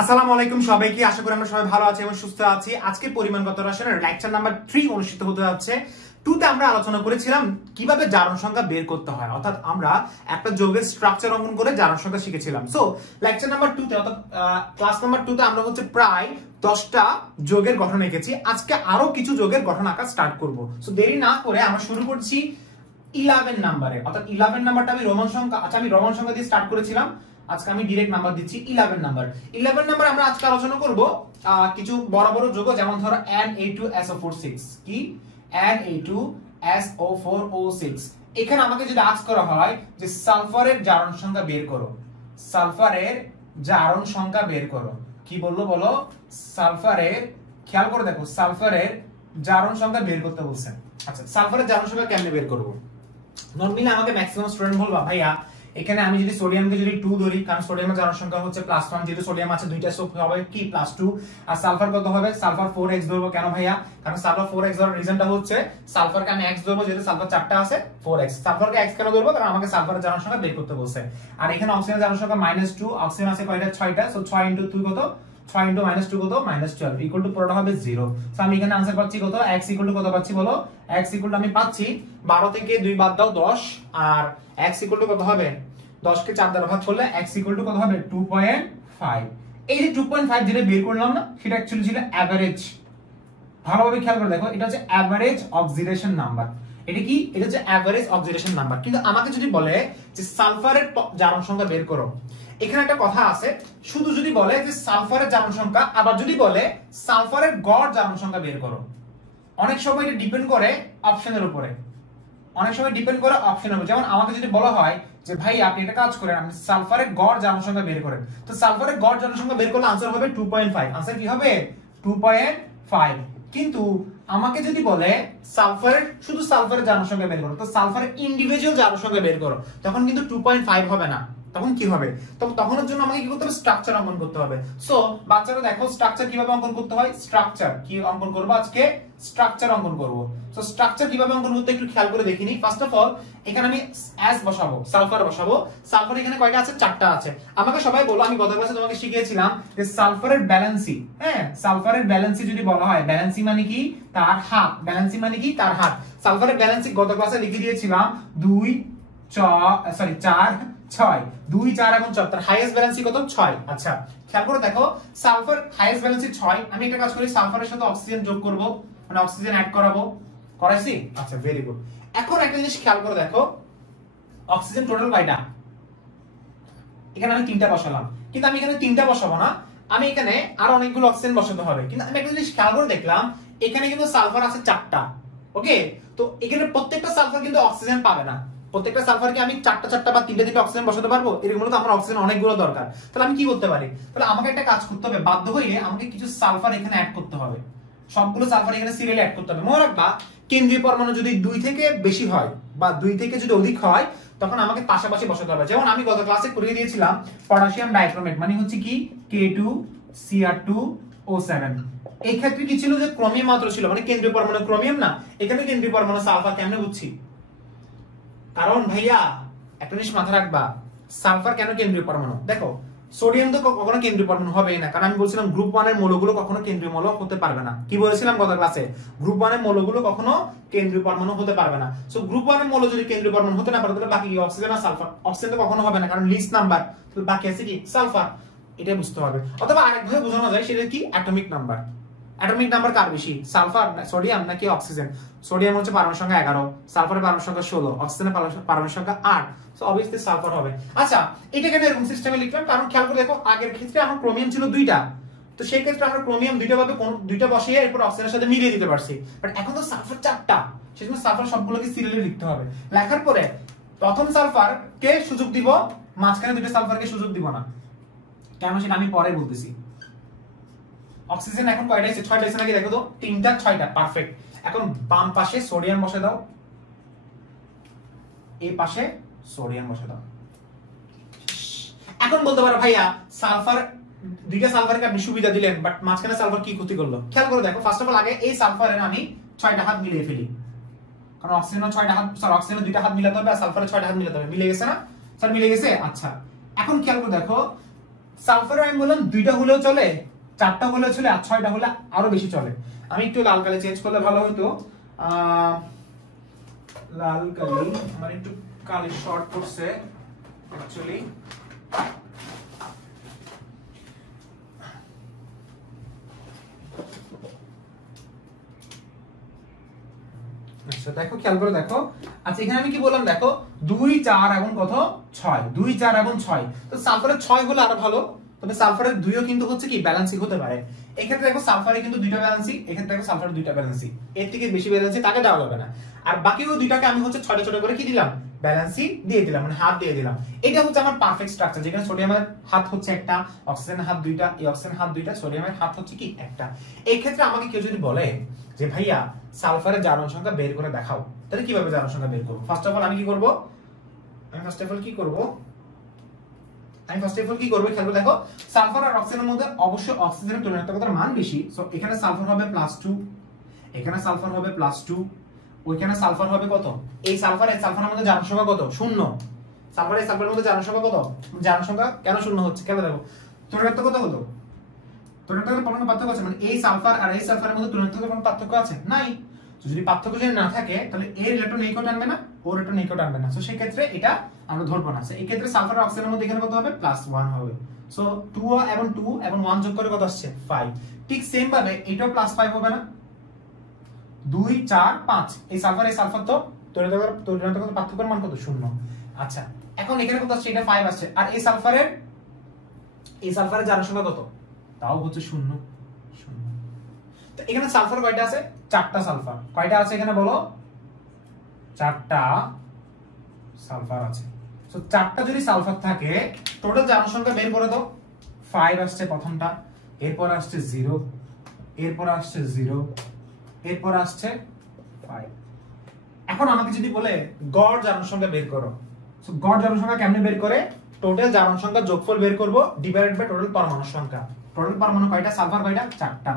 আসসালামু আলাইকুম সবাইকে, আশা করি আমরা সবাই ভালো আছি এবং সুস্থ আছি। আজকে পরিমাণগত রসায়নের লেকচার নাম্বার 3 অনুষ্ঠিত হতে যাচ্ছে। 2 তে আমরা আলোচনা করেছিলাম কিভাবে জারণ সংখ্যা বের করতে হয়, অর্থাৎ আমরা একটা যৌগের স্ট্রাকচার অঙ্কন করে জারণ সংখ্যা শিখেছিলাম। সো লেকচার নাম্বার 2 তে অর্থাৎ ক্লাস নাম্বার 2 তে আমরা প্রায় 10টা যৌগের গঠন এঁকেছি। আজকে আরো কিছু যৌগের গঠন আঁকা স্টার্ট করব। সো দেরি না করে আমরা শুরু করছি 11 নম্বরে, অর্থাৎ 11 নাম্বারটা আমি রোমান সংখ্যা আমি রোমান সংখ্যা দিয়ে স্টার্ট করেছিলাম। আজকে আমি ডাইরেক্ট নাম্বার দিচ্ছি 11 নাম্বার। 11 নাম্বার আমরা আজকে আলোচনা করব কিছু বড় বড় যৌগ, যেমন ধরো Na2SO4 6 কি Na2SO4 এখানে আমাকে যদি আস্ক করা হয় যে সালফারের জারণ সংখ্যা বের করো, সালফারের জারণ সংখ্যা বের করো, কি বললো বলো? সালফারের, খেয়াল করে দেখো, সালফারের জারণ সংখ্যা বের করতে বলছেন। আচ্ছা, সালফারের জারণ সংখ্যা কেমনে বের করব? নরমালি আমাকে ম্যাক্সিমাম স্টুডেন্ট বলবা ভাইয়া এখানে আমি যদি সোডিয়ামকে যদি 2 ধরি, কারণ সোডিয়ামের জারণ সংখ্যা হচ্ছে +1, যেহেতু সোডিয়াম আছে দুইটা, সো হবে কি +2। আর সালফার কত হবে? সালফার 4x ধরবো। কেন ভাইয়া? কারণ সালফার 4x ধরার রিজনটা হচ্ছে সালফারকে আমি x ধরবো, যেহেতু সালফার 4টা আছে 4x। সালফারকে x কেন ধরবো? কারণ আমাকে সালফারের জারণ সংখ্যা বের করতে বলছে। আর এখানে অক্সিজেনের জারণ সংখ্যা -2, অক্সিজেন আছে কয়টা? 6টা। সো 6 * 2 কত? 6 * -2 কত? -12 ইকুয়াল টু পুরোটা হবে 0। সো আমি এখানে आंसर পাচ্ছি কত? x ইকুয়াল টু কত পাচ্ছি বলো? x ইকুয়াল টু আমি পাচ্ছি 12 থেকে 2 বাদ দাও 10, আর x ইকুয়াল টু কত হবে? 10 কে 4 দ্বারা ভাগ করলে x ইকুয়াল টু কত হবে? 2.5। এই যে 2.5 যেটা বের করলাম না, সেটা অ্যাকচুয়ালি ছিল এভারেজ। ভালোভাবে খেয়াল করে দেখো, এটা হচ্ছে এভারেজ অক্সিডেশন নাম্বার। এটা কি? এটা হচ্ছে এভারেজ অক্সিডেশন নাম্বার। কিন্তু আমাকে যদি বলে যে সালফারের জারণ সংখ্যা বের করো, এখানে একটা কথা আছে, শুধু যদি বলে যে সালফারের জারণ সংখ্যা, আবার যদি বলে সালফারের গড় জারণ সংখ্যা বের করো, অনেক সময় এটা ডিপেন্ড করে অপশনের উপরে। অনেক সময় ডিপেন্ড করে অপশনের উপর। যেমন আমাকে যদি বলা হয় যে ভাই আপনি এটা কাজ করেন, আপনি সালফারের গড় জারণ সংখ্যা বের করেন, তো সালফারের গড় জারণ সংখ্যা বের করলে आंसर হবে 2.5। आंसर কি হবে? 2.5। কিন্তু আমাকে যদি বলে সালফারের, শুধু সালফারের জারণ সংখ্যা বের করো, তো সালফারের ইন্ডিভিজুয়াল জারণ সংখ্যা বের করো, তখন কিন্তু 2.5 হবে না। তখন কি হবে? তখনের জন্য আমাকে কি করতে হবে? স্ট্রাকচার অঙ্কন করতে হবে। সো বাচ্চারা দেখো স্ট্রাকচার কিভাবে অঙ্কন করতে হয়। স্ট্রাকচার কি অঙ্কন করব আজকে? স্ট্রাকচার অঙ্কন করব। সো স্ট্রাকচার কিভাবে অঙ্কন করতে একটু খেয়াল করে দেখিনি। ফার্স্ট অফ অল এখানে আমি S বসাবো, সালফার বসাবো। সালফার এখানে কয়টা আছে? 4টা আছে। আমাকে সবাই বলো, আমি গত ক্লাসে তোমাকে শিখিয়েছিলাম যে সালফারের ব্যালেন্সি, হ্যাঁ, সালফারের ব্যালেন্সি যদি বলা হয়, ব্যালেন্সি মানে কি? তার হাত। ব্যালেন্সি মানে কি? তার হাত। সালফারের ব্যালেন্সি গত ক্লাসে লিখে দিয়েছিলাম 2 4 6, 2 4 এবং 4, তার হাইয়েস্ট ব্যালেন্সি কত? 6। আচ্ছা, খেয়াল করে দেখো, সালফার হাইয়েস্ট ব্যালেন্সি 6। আমি একটা কাজ করি, সালফারের সাথে অক্সিজেন যোগ করব, মানে অক্সিজেন অ্যাড করাবো। করাইছি? আচ্ছা, ভেরি গুড। এখন একটা জিনিস খেয়াল করে দেখো, অক্সিজেন টোটাল কয়টা? এখানে আমি 3টা বসালাম, কিন্তু আমি এখানে 3টা বসাবো না, আমি এখানে আরো অনেকগুলো অক্সিজেন বসাতে হবে। কিন্তু আমি একটা জিনিস খেয়াল করে দেখলাম, এখানে কিন্তু সালফার আছে 4টা। ওকে, তো এখানে প্রত্যেকটা সালফার কিন্তু অক্সিজেন পাবে না। প্রত্যেকটা সালফারকে আমি 4টা বা 3টে অক্সিজেন বসাতে পারবো? এরকম হলে তো আমার অক্সিজেন অনেকগুলো দরকার। তাহলে আমি কি করতে পারি? তাহলে আমাকে একটা কাজ করতে হবে, বাধ্য হয়ে আমাকে কিছু সালফার এখানে অ্যাড করতে হবে। সবগুলো সালফার এখানে সিরিয়ালি অ্যাড করতে হবে। মনে রাখবা, কেন্দ্রীয় পরমাণু যদি 2 থেকে বেশি হয় বা 2 থেকে যদি অধিক হয়, তখন আমাকে পাশাপাশি বসাতে হবে। যেমন আমি গত ক্লাসে করিয়ে দিয়েছিলাম পটাশিয়াম ডাইক্রোমেট, মানে হচ্ছে কি K2Cr2O7। এই ক্ষেত্রে কি ছিল? যে ক্রোমিয়াম মাত্র ছিল, মানে কেন্দ্রীয় পরমাণু ক্রোমিয়াম না। এখানে কেন্দ্রীয় পরমাণু সালফার। কেমনে বুঝছি? কারণ ভাইয়া একটা জিনিস মাথায় রাখবা, সালফার কেন কেন্দ্রীয় পরমাণু? দেখো, সোডিয়াম তো কখনো কেন্দ্রীয় পরমাণু হবেই না, কারণ আমি বলছিলাম গ্রুপ 1 এর মৌলগুলো কখনো কেন্দ্রীয় মৌল হতে পারবে না। কি বলেছিলাম গত ক্লাসে? গ্রুপ 1 এর মৌলগুলো কখনো কেন্দ্রীয় পরমাণু হতে পারবে না। সো গ্রুপ 1 এর মৌল যদি কেন্দ্রীয় পরমাণু হতে না পারে, তাহলে বাকি অক্সিজেন আর সালফার। অক্সিজেন তো কখনো হবে না, কারণ লিস্ট নাম্বার। তাহলে বাকি আছে কি? সালফার। এটাই বুঝতে হবে। অথবা আরেকভাবে বোঝানো যায়, সেটা কি? Atomic number. অ্যাটমিক নাম্বার কার বেশি? সালফার, সোডিয়াম নাকি অক্সিজেন? সোডিয়াম হচ্ছে পারমাণবিক সংখ্যা 11, সালফারের পারমাণবিক সংখ্যা 16, অক্সিজেনের পারমাণবিক সংখ্যা 8। সো অবভিয়াসলি সালফার হবে। আচ্ছা, এটা কেন এরকম সিস্টেমে লিখলাম? কারণ খেয়াল করে দেখো, আগের ক্ষেত্রে আমার ক্রোমিয়াম ছিল 2টা, তো সেই ক্ষেত্রে আমরা ক্রোমিয়াম 2টা ভাবে কোন 2টা বসিয়ে এরপর অক্সিজেনের সাথে মিলিয়ে দিতে পারছি। বাট এখন তো সালফার 4টা, সেজন্য সালফার সবগুলোকে সিরিয়ালি লিখতে হবে। লেখার পরে প্রথম সালফার কে সুযোগ দিব, মাঝখানে 2টা সালফারকে সুযোগ দিব না। কেন সেটা আমি পরে বলতেছি। অক্সিজেন এখন কয়টা আছে? 6টা আছে নাকি? দেখো তো, 3টা 6টা, পারফেক্ট। এখন বাম পাশে সোডিয়াম বসে দাও, এই পাশে সোডিয়াম বসে দাও। এখন বলতে পারো ভাইয়া সালফার, 2টা সালফারকে আপনি সুবিধা দিলেন, বাট মাঝখানে সালফার কি ক্ষতি করলো? খেয়াল করে দেখো, ফার্স্ট অফ অল আগে এই সালফারের আমি 6টা হাত মিলিয়ে ফেলি, কারণ অক্সিজেনের 6টা হাত, স্যার অক্সিজেনের 2টা হাত মিলাতে হবে আর সালফারের 6টা হাত মিলাতে হবে। মিলে গেছে না স্যার? মিলে গেছে। আচ্ছা, এখন খেয়াল করে দেখো, সালফার আমি বললাম দুইটা হলেও চলে, চারটা হলেও চলে, আর ছয়টা হলে আরো বেশি চলে। আমি একটু লাল কালি চেঞ্জ করলে ভালো হতো। লাল কালি আমার একটু কালি শর্ট করছে অ্যাকচুয়ালি। আচ্ছা দেখো, খেয়াল করে দেখো। আচ্ছা এখানে আমি কি বললাম দেখো, 2 4 এবং কত 6, 2 4 এবং 6। তো সালফারের 6 হলে আরো ভালো, তবে সালফারের 2ও কিন্তু হচ্ছে কি ব্যালেন্সিং হতে পারে। এক্ষেত্রে দেখো সালফারে কিন্তু দুইটা ব্যালেন্সিং, এক্ষেত্রে দেখো সালফারের দুইটা ব্যালেন্সিং, এর থেকে বেশি ব্যালেন্সিং তাকে দেওয়া যাবে না। আর বাকিও দুইটাকে আমি হচ্ছে ছোট ছোট করে কি দিলাম, ব্যালেন্সিং দিয়ে দিলাম, মানে হাত দিয়ে দিলাম। এটা হচ্ছে আমার পারফেক্ট স্ট্রাকচার, যেখানে সোডিয়ামের হাত হচ্ছে একটা, অক্সিজেনের হাত দুইটা, এই অক্সিজেনের হাত দুইটা, সোডিয়ামের হাত হচ্ছে কি একটা। এই ক্ষেত্রে আমাকে কেউ যদি বলে যে ভাইয়া সালফারের জারণ সংখ্যা বের করে দেখাও, তাহলে কিভাবে জারণ সংখ্যা বের করব? ফার্স্ট অফ অল আমি কি করব, খেয়াল করে দেখো, সালফার আর অক্সিজেনের মধ্যে অবশ্যই অক্সিজেনের তুলনাত্মকতার মান বেশি। সো এখানে সালফার হবে +2, এখানে সালফার হবে +2, ওইখানে সালফার হবে কত, এই সালফারের মধ্যে জারণ সংখ্যা কত, 0। সালফারের মধ্যে জারণ সংখ্যা কত, জারণ সংখ্যা কেন 0 হচ্ছে, কেন দেখো তুলনাত্মকতা কত, তুলনাত্মকতার কোনো পার্থক্য আছে, মানে এই সালফার আর এই সালফারের মধ্যে তুলনাত্মকতার কোনো পার্থক্য আছে নাই। তো যদি পার্থক্য যদি না থাকে, তাহলে এর ইলেকট্রন এই কোট আনবে না, ওর ইলেকট্রন এই কোট আনবে না। সো সেই ক্ষেত্রে এটা আমরা ধরবো না। সো এই ক্ষেত্রে সালফার আর অক্সিজেনের মধ্যে এখানে কত হবে, +1 হবে। সো 2 এবং 1 যোগ করে কত আসছে, 5। ঠিক সেম ভাবে এটাও +5 হবে না, 2 4 5, এই সালফার তো তুলনাত্মকতার পার্থক্যের মান কত, 0। আচ্ছা এখন এখানে কত আসছে, এটা 5 আসছে, আর এই সালফারের জারণ সংখ্যা কত, তাও হচ্ছে 0। তো এখানে সালফার কয়টা আছে, 4টা সালফার। কয়টা আছে এখানে বলো, 4টা সালফার আছে। সো 4টা যদি সালফার থাকে, টোটাল জারণ সংখ্যা বের করে দাও। 5 আসছে প্রথমটা, এরপর আসছে 0, এরপর আসছে 0, এরপর আসছে 5। এখন আমাকে যদি বলে গড় জারণ সংখ্যা বের করো, সো গড় জারণ সংখ্যা কেমনে বের করে, টোটাল জারণ সংখ্যা যোগফল বের করব ডিভাইডেড বাই টোটাল পরমাণুর সংখ্যা। টোটাল পরমাণু কয়টা, সালফার কয়টা, 4টা।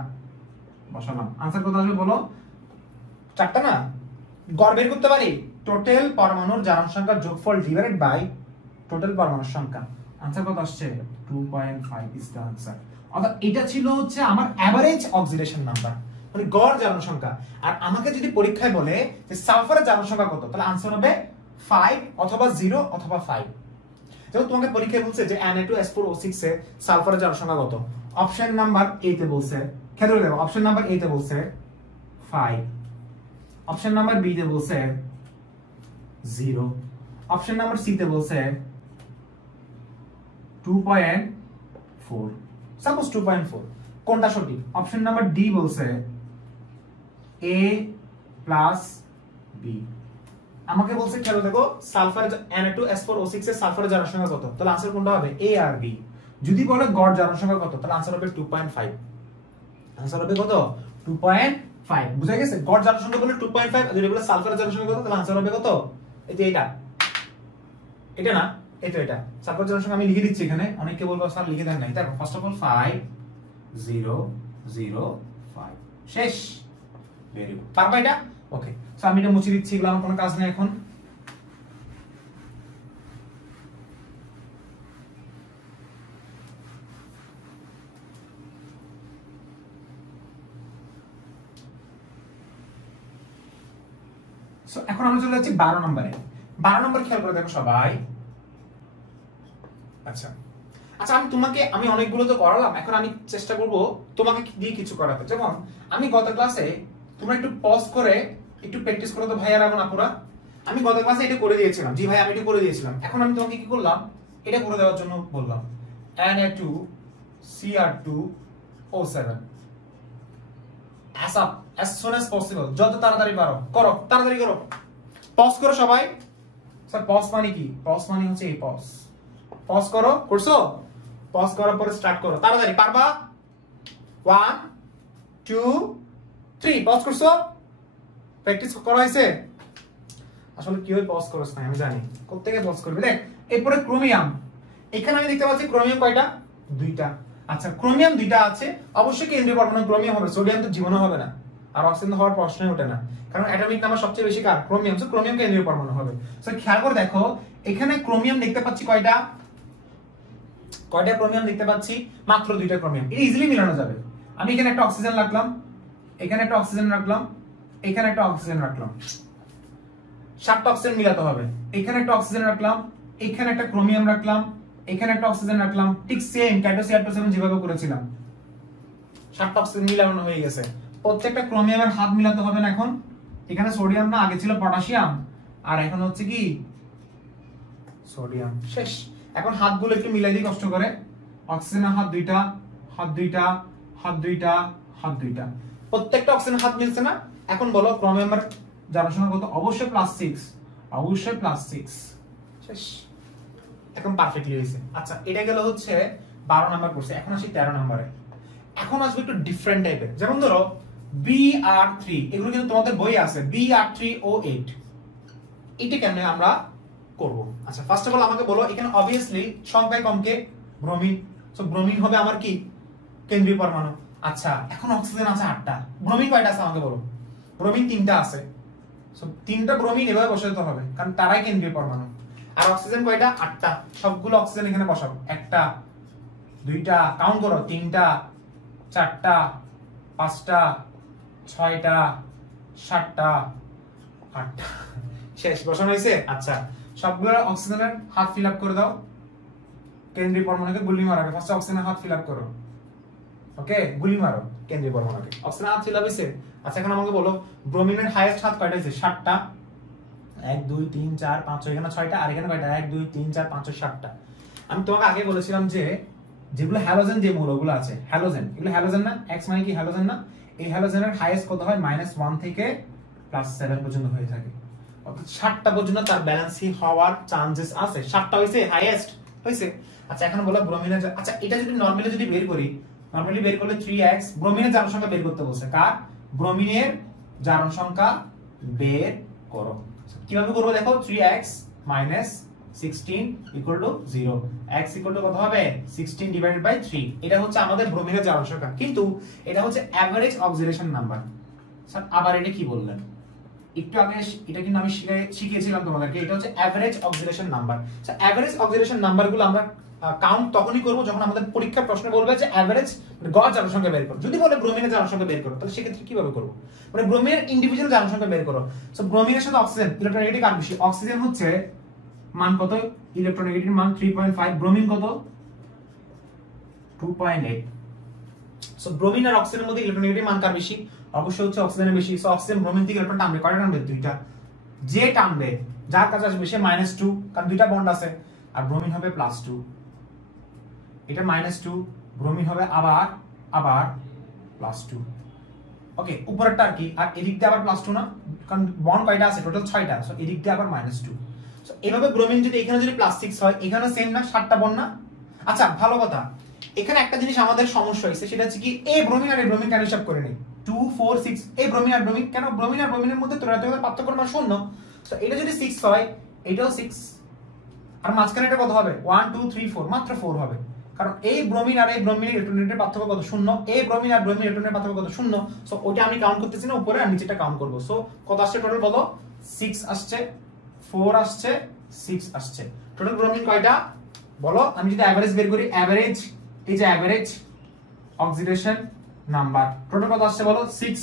বসালাম, आंसर কত আসবে বলো, 4টা না। গড় বের করতে পারি টোটাল পরমাণুর জারণ সংখ্যার যোগফল ডিভাইডেড বাই টোটাল পরমাণুর সংখ্যা। आंसर কত আসছে, 2.5 ইজ দ্য आंसर। অর্থাৎ এটা ছিল হচ্ছে আমার এভারেজ অক্সিডেশন নাম্বার, মানে গড় জারণ সংখ্যা। আর আমাকে যদি পরীক্ষায় বলে যে সালফারের জারণ সংখ্যা কত, তাহলে आंसर হবে 5 অথবা 0 অথবা 5। যেমন তোমাকে পরীক্ষায় বলছে যে Na2S4O6 এ সালফারের জারণ সংখ্যা কত, অপশন নাম্বার এ তে বলছে, খেয়াল করে দেখো, অপশন নাম্বার এ তে বলছে 5, অপশন নাম্বার বি তে বলছে 0, অপশন নাম্বার সি তে বলছে 2.4, সাপোজ 2.4। কোনটা সঠিক, অপশন নাম্বার ডি বলছে a প্লাস বি। আমাকে বলছে খেয়াল দেখো, সালফার Na2S4O6 এর সালফারের জারণ সংখ্যা কত, তাহলে आंसर কোনটা হবে, এ আর বি। যদি বলে গড় জারণ সংখ্যা কত, তাহলে आंसर হবে 2.5। आंसर হবে কত, 2.5। বুঝা গেছে, গড় জারণ সংখ্যা বলে 2.5, আর যদি বলে সালফারের জারণ সংখ্যা কত, তাহলে आंसर হবে কত, এই যে এটা না, এটা সালফারের জারণ সংখ্যা আমি লিখে দিচ্ছি এখানে। অনেকে বলবো স্যার লিখে দেন নাই, তারপর ফার্স্ট অফ অল 5 0 0 5 শেষ। ভেরি গুড, পারবা এটা, ওকে। সো আমি এটা মুছে দিচ্ছি, এগুলো আমার কোনো কাজ নেই এখন। সো এখন আমরা চলে যাচ্ছি 12 নম্বরে। 12 নম্বর খেয়াল করে দেখো সবাই। আচ্ছা আমি অনেকগুলো তো করালাম, এখন আমি চেষ্টা করব তোমাকে দিয়ে কিছু করাতে। যেমন আমি গত ক্লাসে, তোমরা একটু পজ করে একটু প্র্যাকটিস করো তো ভাইয়ারা এবং আপুরা। আমি গত ক্লাসে এটা করে দিয়েছিলাম, জি ভাই আমি এটা করে দিয়েছিলাম। এখন আমি তোমাকে কি করলাম, এটা করে দেওয়ার জন্য বললাম Na2Cr2O7 as soon as possible, যত তাড়াতাড়ি পারো করো, তাড়াতাড়ি করো। পজ করো সবাই। স্যার পজ মানে কি, পজ মানে হচ্ছে এই পজ। পজ করো, করছো? পজ করার পরে স্টার্ট করো, তাড়াতাড়ি পারবা। 1 2 3, পজ করছো? প্র্যাকটিস করা হয়েছে? আসলে কি হয় পজ করছ না আমি জানি, কোত্থেকে পজ করবে। দেখ এরপরে ক্রোমিয়াম, এখানে আমি দেখতে পাচ্ছি ক্রোমিয়াম কয়টা, 2টা। আচ্ছা ক্রোমিয়াম 2টা আছে, অবশ্যই কেন্দ্রীয় পরমাণু ক্রোমিয়াম হবে, সোডিয়াম তো জীবনে হবে না, আর অক্সিজেন হওয়ার প্রশ্নই ওঠে না, কারণ অ্যাটমিক নাম্বার সবচেয়ে বেশি কার, ক্রোমিয়াম। সো ক্রোমিয়াম কেন্দ্রীয় পরমাণু হবে। সো খেয়াল করে দেখো, এখানে ক্রোমিয়াম দেখতে পাচ্ছি কয়টা, কয়টা ক্রোমিয়াম দেখতে পাচ্ছি? মাত্র 2টা ক্রোমিয়াম। এটা ইজিলি মিলানো যাবে। আমি এখানে একটা অক্সিজেন রাখলাম, এখানে একটা অক্সিজেন রাখলাম, এখানে একটা অক্সিজেন রাখলাম, 7টা অক্সিজেন মিলাতে হবে। এখানে একটা অক্সিজেন রাখলাম, এখানে একটা ক্রোমিয়াম রাখলাম, এখানে একটা অক্সিজেন রাখলাম, ঠিক সেম CH2CR2 যেভাবে করেছিলাম। 7টা অক্সিজেন মিলানো হয়ে গেছে। প্রত্যেকটা ক্রোমিয়ামের হাত মিলাতে হবে না এখন। এখানে সোডিয়াম না, আগে ছিল পটাশিয়াম, আর এখন হচ্ছে কি সোডিয়াম। শেষ। এখন হাতগুলো একটু মিলাই দিই কষ্ট করে। অক্সিজেনের হাত 2টা, হাত 2টা, হাত 2টা, হাত 2টা। প্রত্যেকটা অক্সিজেনের হাত মিলছে না? এখন বলো ক্রোমিয়ামের জারণ সংখ্যা কত? অবশ্যই +6, অবশ্যই +6। শেষ। এখন পারফেক্টলি হয়েছে। আচ্ছা, এটা গেল হচ্ছে 12 নাম্বার কোর্সে। এখন আসি 13 নম্বরে। এখন আসবে একটু ডিফারেন্ট টাইপের। যেমন ধরো Br3, এগুলো কিন্তু তোমাদের বইয়ে আছে, Br3O8। এটা কেমনে আমরা করব? আচ্ছা, ফার্স্ট অফ অল আমাকে বলো, এখানে অবভিয়াসলি সংখ্যায় কম কে? ব্রোমিন। সো ব্রোমিন হবে আমার কি? কেন্দ্রীয় পরমাণু। আচ্ছা, এখন অক্সিজেন আছে 8টা, ব্রোমিন কয়টা আছে আমাকে বলো? ব্রোমিন 3টা আছে। সো 3টা ব্রোমিন এভাবে বসাতে হবে, কারণ তারাই কেন্দ্রীয় পরমাণু। আর অক্সিজেন কয়টা? 8টা। সবগুলো অক্সিজেন এখানে বসাবো। 1টা, 2টা, কাউন্ট করো, 3টা, 4টা, 5টা, 6টা, 7টা, 8টা। শেষ। বসানো হয়েছে? আচ্ছা, সবগুলো অক্সিজেনের হাত ফিল আপ করে দাও। কেন্দ্রীয় পরমাণুকে গুলি মারো। ফার্স্ট অক্সিজেনের হাত ফিল আপ করো। ওকে, গুলি মারো কেন্দ্রীয় পরমাণুকে। অক্সিজেনের হাত ফিল আপ হয়েছে? আচ্ছা, এখন আমাকে বলো ব্রোমিনের হাইয়েস্ট হাত কয়টা হয়েছে? 7টা। 1 2 3 4 5 6, এখানে 6টা, আর এখানে কয়টা? 1 2 3 4 5 6 7টা। আমি তোমাকে আগে বলেছিলাম যে যেগুলো হ্যালোজেন, যে মৌলগুলো আছে হ্যালোজেন, এগুলো হ্যালোজেন না? X মানে কি? হ্যালোজেন না? এই হ্যালোজেনের হাইয়েস্ট কত হয়? -1 থেকে +7 পর্যন্ত হয়ে থাকে। অর্থাৎ 7টা পর্যন্ত তার ব্যালেন্সই হওয়ার চান্সেস আছে। 7টা হইছে হাইয়েস্ট হইছে। আচ্ছা, এখন বলো ব্রোমিনের, আচ্ছা এটা যদি নরমালি যদি বের করি, নরমালি বের করলে 3x, ব্রোমিনের জারণ সংখ্যা বের করতে বলছে। কার? ব্রোমিনের জারণ সংখ্যা বের করো। কিভাবে করব দেখো? 3x - 16 = 0। x = কত হবে? 16 / 3। এটা হচ্ছে আমাদের ব্রোমিনের জারণ সংখ্যা, কিন্তু এটা হচ্ছে এভারেজ অক্সিডেশন নাম্বার। স্যার আবার এটা কি বললেন? একটু আগে এটা কিন্তু আমি শিখিয়েছিলাম তোমাদেরকে। এটা হচ্ছে average oxidation number. Sir average oxidation নাম্বারগুলো আমরা কাউন্ট তখনই করব যখন আমাদের পরীক্ষার প্রশ্নে বলবে যে এভারেজ গড় জারণ সংখ্যা বের করো। যদি বলে ব্রোমিনের জারণ সংখ্যা বের করো, তাহলে সেক্ষেত্রে কিভাবে করব? মানে ব্রোমিনের ইন্ডিভিজুয়াল জারণ সংখ্যা বের করো। সো ব্রোমিনের সাথে অক্সিজেন ইলেকট্রোনেগেটিভ কার বেশি? অক্সিজেন হচ্ছে মান কত? ইলেকট্রোনেগেটিভ মান 3.5, ব্রোমিন কত? 2.8। সো ব্রোমিন আর অক্সিজেনের মধ্যে ইলেকট্রোনেগেটিভ মান কার বেশি? অবশ্যই হচ্ছে অক্সিজেনের বেশি। সো অক্সিজেন ব্রোমিন থেকে ইলেকট্রন টানবে, কয়টা টানবে? 2টা। যে টানবে, যার কাছে আসবে সে -2, কারণ 2টা বন্ড আছে। আর ব্রোমিন হবে +2। এটা -2, ব্রোমিন হবে আবার +2। ওকে, উপরেরটা আর কি? আর এদিক দিয়ে আবার +2 না, কারণ বন্ড কয়টা আছে? টোটাল 6টা। সো এদিক দিয়ে আবার -2। সো এইভাবে ব্রোমিন যদি এখানে যদি +6 হয়, এখানে সেম না? 7টা বন্ড না? আচ্ছা, ভালো কথা, এখানে একটা জিনিস আমাদের সমস্যা হইছে, সেটা হচ্ছে কি এই ব্রোমিন আর এই ব্রোমিন কেন হিসাব করে নেই? 2 4 6, এই ব্রোমিন আর ব্রোমিন কেন? ব্রোমিন আর ব্রোমিনের মধ্যে তুলনাত্মক পার্থক্য মান 0। সো এটা যদি 6 হয়, এটাও 6, আর মাঝখানে এটা কত হবে? 1 2 3 4, মাত্র 4 হবে। কারণ এই ব্রোমিন আর এই ব্রোমিনের ইলেকট্রনের পার্থক্য কত? 0। এই ব্রোমিন আর ব্রোমিন ইলেকট্রনের পার্থক্য কত? 0। সো ওটা আমি কাউন্ট করতেছি না, উপরে আর নিচেটা কাউন্ট করব। সো কত আসছে টোটাল বলো? 6 আসছে, 4 আসছে, 6 আসছে। টোটাল ব্রোমিন কয়টা বলো? আমি যদি এভারেজ বের করি, এভারেজ, এই যে এভারেজ অক্সিডেশন নাম্বার টোটাল কত আসছে বলো? 6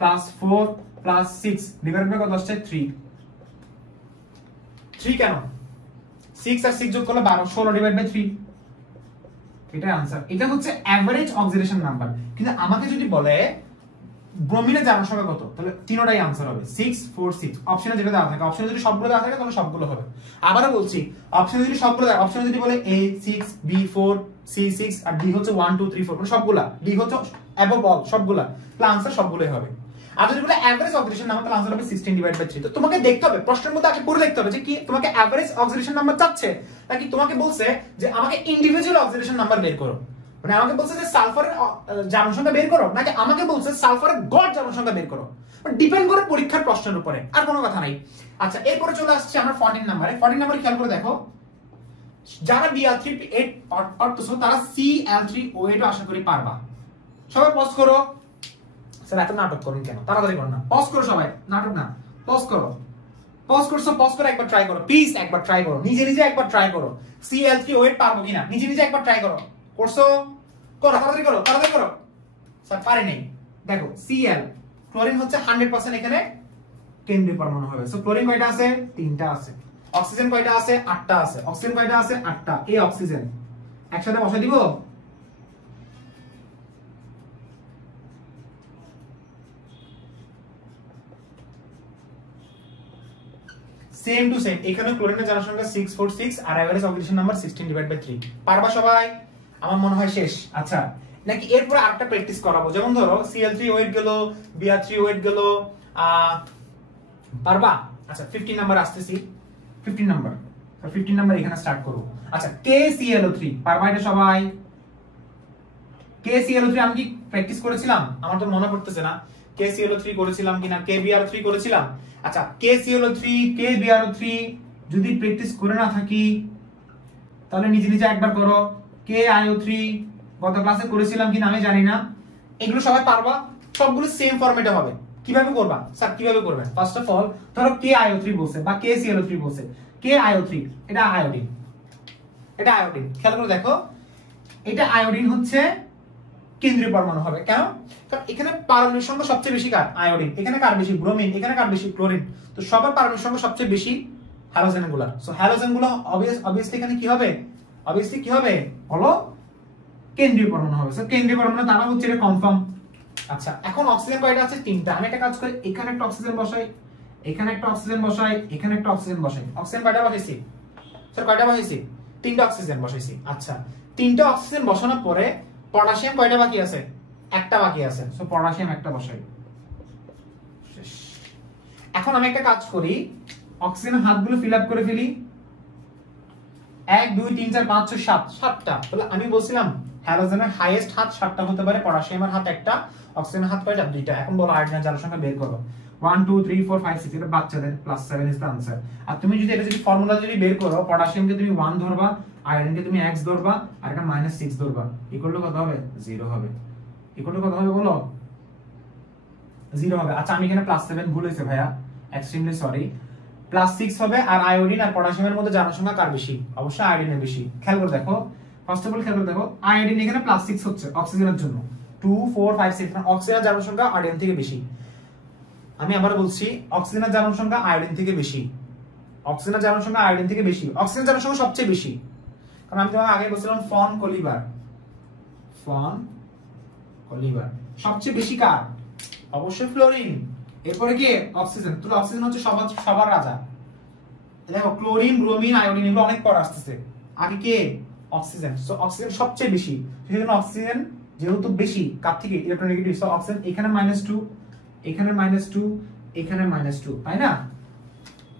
+ 4 + 6 ডিভাইড বাই কত আসছে? 3। 3 কেন? 6 আর 6 যোগ করলে 12, 16 ডিভাইড বাই 3। এটাই आंसर। এটা হচ্ছে এভারেজ অক্সিডেশন নাম্বার। কিন্তু আমাকে যদি বলে ব্রোমিনের জারণ সংখ্যা কত, তাহলে তিনটাই आंसर হবে 6 4 6। অপশনে যেটা দেওয়া থাকে, অপশনে যদি সবগুলো দেওয়া থাকে তাহলে সবগুলো হবে। আবারো বলছি, অপশনে যদি সবগুলো দেয়, অপশনে যদি বলে A 6 B 4 C 6 R D হচ্ছে 1 2 3 4, মানে সবগুলা, D হচ্ছে above all সবগুলা, তাহলে आंसर সবগুলোই হবে। আর যদি বলে এভারেজ অক্সিডেশন নাম্বার, তাহলে आंसर হবে 16 ডিভাইড বাই 3। তো তোমাকে দেখতে হবে, প্রশ্নের মধ্যে আগে পড়ে দেখতে হবে যে কি তোমাকে এভারেজ অক্সিডেশন নাম্বার চাচ্ছে নাকি তোমাকে বলছে যে আমাকে ইন্ডিভিজুয়াল অক্সিডেশন নাম্বার বের করো। মানে আমাকে বলছে যে সালফারের জারণ সংখ্যা বের করো, নাকি আমাকে বলছে সালফারের গড় জারণ সংখ্যা বের করো। ডিপেন্ড করে পরীক্ষার প্রশ্নের উপরে, আর কোনো কথা নাই। আচ্ছা, এরপরে চলে আসছে আমরা 14 নম্বরে। 14 নম্বরে খেয়াল করে দেখো, যারা Br3 পারতেছো তারা Cl3O8 আশা করি পারবা। সবাই পজ করো। স্যার এত নাটক করেন কেন? তাড়াতাড়ি করো না, পজ করো সবাই, নাটক না, পজ করো, পজ করছো, পজ করে একবার ট্রাই করো প্লিজ, একবার ট্রাই করো, নিজে নিজে একবার ট্রাই করো Cl3OH পারবো কিনা, নিজে নিজে একবার ট্রাই করো। করছো? করো, তাড়াতাড়ি করো, তাড়াতাড়ি করো। স্যার পারি নাই। দেখো Cl ক্লোরিন হচ্ছে 100% এখানে কেন্দ্রীয় পরমাণু হবে। সো ক্লোরিন কয়টা আছে? 3টা আছে। অক্সিজেন কয়টা আছে? 8টা আছে। অক্সিজেন কয়টা আছে? 8টা। এই অক্সিজেন একসাথে বসাই দিব। সেম টু সেম, এখানে ক্লোরিনের জনসংখ্যা 646 আর এভারেজ অক্সিজেন নাম্বার 16/3। পারবা সবাই? আমার মনে হয় শেষ। আচ্ছা, নাকি এরপর আরেকটা প্র্যাকটিস করাবো? যেমন ধরো Cl3OH গেল, Br3OH গেল, পারবা? আচ্ছা 15 নাম্বার আসতেছি, 15 নাম্বার, 15 নাম্বার এখানে স্টার্ট করব। আচ্ছা KClO3 পারবা এটা সবাই? KClO3 আমি কি প্র্যাকটিস করেছিলাম? আমার তো মনে পড়তেছে না KClO3 করেছিলাম কিনা, KBr3 করেছিলাম। আচ্ছা KClO3 KBr3 যদি প্র্যাকটিস করে না থাকি তাহলে নিজে নিজে একবার করো। KIO3 গত ক্লাসে করেছিলাম কিনা আমি জানি না। এগুলো সবাই পারবা? সবগুলো সেম ফরম্যাটে হবে। কিভাবে করবা? স্যার কিভাবে করবেন? ফার্স্ট অফ অল ধরো KIO3 বলছে বা KClO3 বলছে। KIO3 এটা আয়োডিন, এটা আয়োডিন। খেয়াল করে দেখো, এটা আয়োডিন হচ্ছে কেন্দ্রীয় পরমাণু হবে। কেন? কারণ এখানে পারমাণবিক সংখ্যা সবচেয়ে বেশি কার? আয়োডিন। এখানে কার বেশি? ব্রোমিন। এখানে কার বেশি? ক্লোরিন। তো সবার পারমাণবিক সংখ্যা সবচেয়ে বেশি হ্যালোজেনগুলো। সো হ্যালোজেনগুলো অবভিয়াসলি এখানে কি হবে? অবভিয়াসলি কি হবে বলো? কেন্দ্রীয় পরমাণু হবে। সো কেন্দ্রীয় পরমাণু তারা হচ্ছে এটা কনফার্ম। আচ্ছা এখন অক্সিজেন কয়টা আছে? 3টা। আমি একটা কাজ করি, এখানে একটা অক্সিজেন বসাই, এখানে একটা অক্সিজেন বসাই, এখানে একটা অক্সিজেন বসাই। অক্সিজেন কয়টা বসাইছি? স্যার কয়টা বসাইছি? 3টা অক্সিজেন বসাইছি। আচ্ছা 3টা অক্সিজেন বসানোর পরে পটাশিয়াম কয়টা বাকি আছে? একটা বাকি আছে। সো পটাশিয়াম একটা বসাই। এখন আমি একটা কাজ করি, অক্সিজেনের হাতগুলো ফিল আপ করে ফেলি। 1 2 3 4 5 6 7 7টা। তাহলে আমি বলছিলাম হ্যালোজেনের হাইয়েস্ট হাত 7টা হতে পারে, পটাশিয়ামের হাত একটা, অক্সিজেনের হাত কয়টা? 2টা। এখন বলো আয়োডিনের জনসংখ্যা বের করো। 1 2 3 4 5 6 এটা বাচ্চাদের +7 ইজ দ্য आंसर। আর তুমি যদি এটা যদি ফর্মুলা যদি বের করো, পটাশিয়ামকে তুমি 1 ধরবা, আয়োডিনকে তুমি x ধরবা, আর এটা -6 ধরবা, ইকুয়াল টু কত হবে? 0 হবে। ইকুয়াল টু কত হবে বলো? 0 হবে। আচ্ছা আমি এখানে +7 ভুল হয়েছে ভাইয়া, এক্সট্রিমলি সরি। +6 হবে। আর আয়োডিন আর পটাশিয়ামের মধ্যে জনসংখ্যা কার বেশি? অবশ্যই আয়োডিনের বেশি। খেয়াল করে দেখো, ফার্স্ট অফ অল খেয়াল করে দেখো, আয়োডিন এখানে +6 হচ্ছে অক্সিজেনের জন্য। 2 4 5 6 মানে অক্সিজেনের জনসংখ্যা আয়োডিন থেকে বেশি। আমি আবার বলছি, অক্সিজেনের জনসংখ্যা আয়োডিন থেকে বেশি। অক্সিজেনের জনসংখ্যা আয়োডিন থেকে বেশি। অক্সিজেনের জনসংখ্যা সবচেয়ে বেশি। কারণ আমি তোমাকে আগে বলছিলাম ফন কলিবার, ফন কলিবার সবচেয়ে বেশি কার? অবশ্যই ফ্লোরিন। এরপরে কি? অক্সিজেন। তো অক্সিজেন হচ্ছে সবার রাজা। দেখো ক্লোরিন, ব্রোমিন, আয়োডিন এগুলো অনেক পর আসতেছে। আগে কে? অক্সিজেন। সো অক্সিজেন সবচেয়ে বেশি। সেজন্য অক্সিজেন যেহেতু বেশি কার থেকে? ইলেকট্রোনেগেটিভ। সো অক্সিজেন এখানে -2, এখানে -2, এখানে -2, তাই না?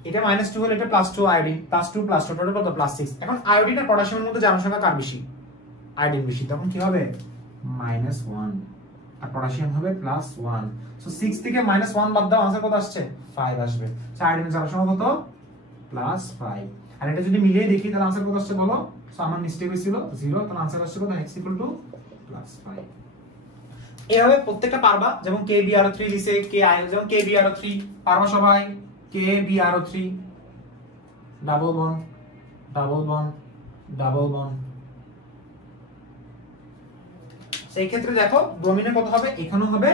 এটা -2 হলে এটা +2 আয়োডিন, +2 +2 টোটাল কত? +6। এখন আয়োডিন আর পটাশিয়ামের মধ্যে জনসংখ্যা কার বেশি? আয়োডিন বেশি। তখন কি হবে? -1 আর পটাশিয়াম হবে +1। সো 6 থেকে -1 বাদ দাও, आंसर কত আসছে? 5 আসবে। সো আয়োডিনের জনসংখ্যা কত? +5। আর এটা যদি মিলিয়ে দেখি তাহলে आंसर কত আসছে বলো? সো আমার মিস্টেক হয়েছিল 0, তাহলে आंसर আসছে কত? x +5। এভাবে প্রত্যেকটা পারবা। যেমন KBr3 দিছে, যেমন KBr3 পারবা সবাই? KBr3 double bond, double bond, double bond. সেই ক্ষেত্রে দেখো ব্রোমিনের কত হবে? এখানেও হবে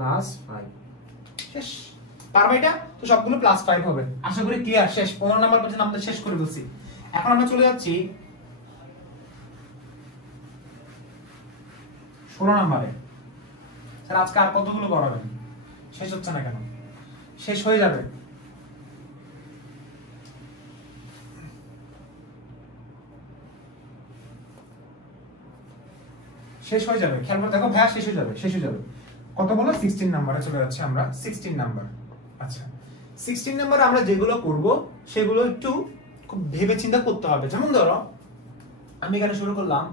+5। শেষ। পারবা এটা? তো সবগুলো +5 হবে। আশা করি ক্লিয়ার। শেষ। 15 নাম্বার পর্যন্ত আমরা শেষ করে দিয়েছি। এখন আমরা চলে যাচ্ছি 16 নম্বরে। স্যার আজকে আর কতগুলো করাবেন? শেষ হচ্ছে না কেন? শেষ হয়ে যাবে। শেষ হয়ে যাবে। খেয়াল করে দেখো ভাইয়া, শেষ হয়ে যাবে, শেষ হয়ে যাবে। কত বলো? 16 নম্বরে চলে যাচ্ছে আমরা। 16 নাম্বার। আচ্ছা 16 নাম্বার আমরা যেগুলো করব সেগুলো একটু খুব ভেবে চিন্তা করতে হবে। যেমন ধরো আমি এখানে শুরু করলাম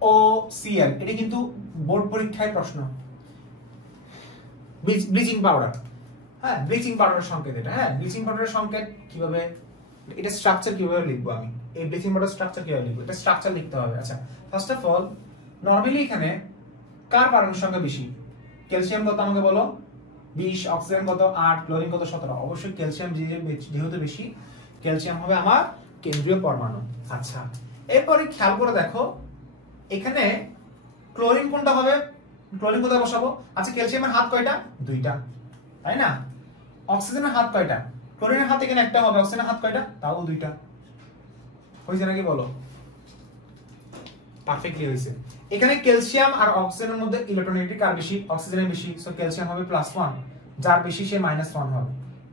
CaOCl, এটা কিন্তু বোর্ড পরীক্ষায় প্রশ্ন। ব্লিচিং পাউডার, হ্যাঁ ব্লিচিং পাউডারের সংকেত এটা। হ্যাঁ ব্লিচিং পাউডারের সংকেত কিভাবে, এটা স্ট্রাকচার কিভাবে লিখবো আমি? এই ব্লিচিং পাউডার স্ট্রাকচার কিভাবে লিখবো? এটা স্ট্রাকচার লিখতে হবে। আচ্ছা ফার্স্ট অফ অল নরমালি এখানে কার পারমাণবিক সংখ্যা বেশি? ক্যালসিয়াম কত আমাকে বলো? 20, অক্সিজেন কত 8, ক্লোরিন কত 17। অবশ্যই ক্যালসিয়াম যেহেতু বেশি, ক্যালসিয়াম হবে আমার কেন্দ্রীয় পরমাণু। আচ্ছা, এরপরে খেয়াল করে দেখো এখানে ক্লোরিন কোনটা হবে, ক্লোরিন কোথায় বসাবো? আচ্ছা, ক্যালসিয়ামের হাত কয়টা? 2টা, তাই না? অক্সিজেনের হাত কয়টা? ক্লোরিনের হাত এখানে একটা হবে, অক্সিজেনের হাত কয়টা? তাও 2টা। হয়েছে নাকি বলো? পারফেক্টলি হয়েছে। এখানে ক্যালসিয়াম আর অক্সিজেনের মধ্যে ইলেকট্রোনেগেটিভ কার বেশি? অক্সিজেনের বেশি, সো ক্যালসিয়াম হবে +1, যার বেশি সে -1 হবে,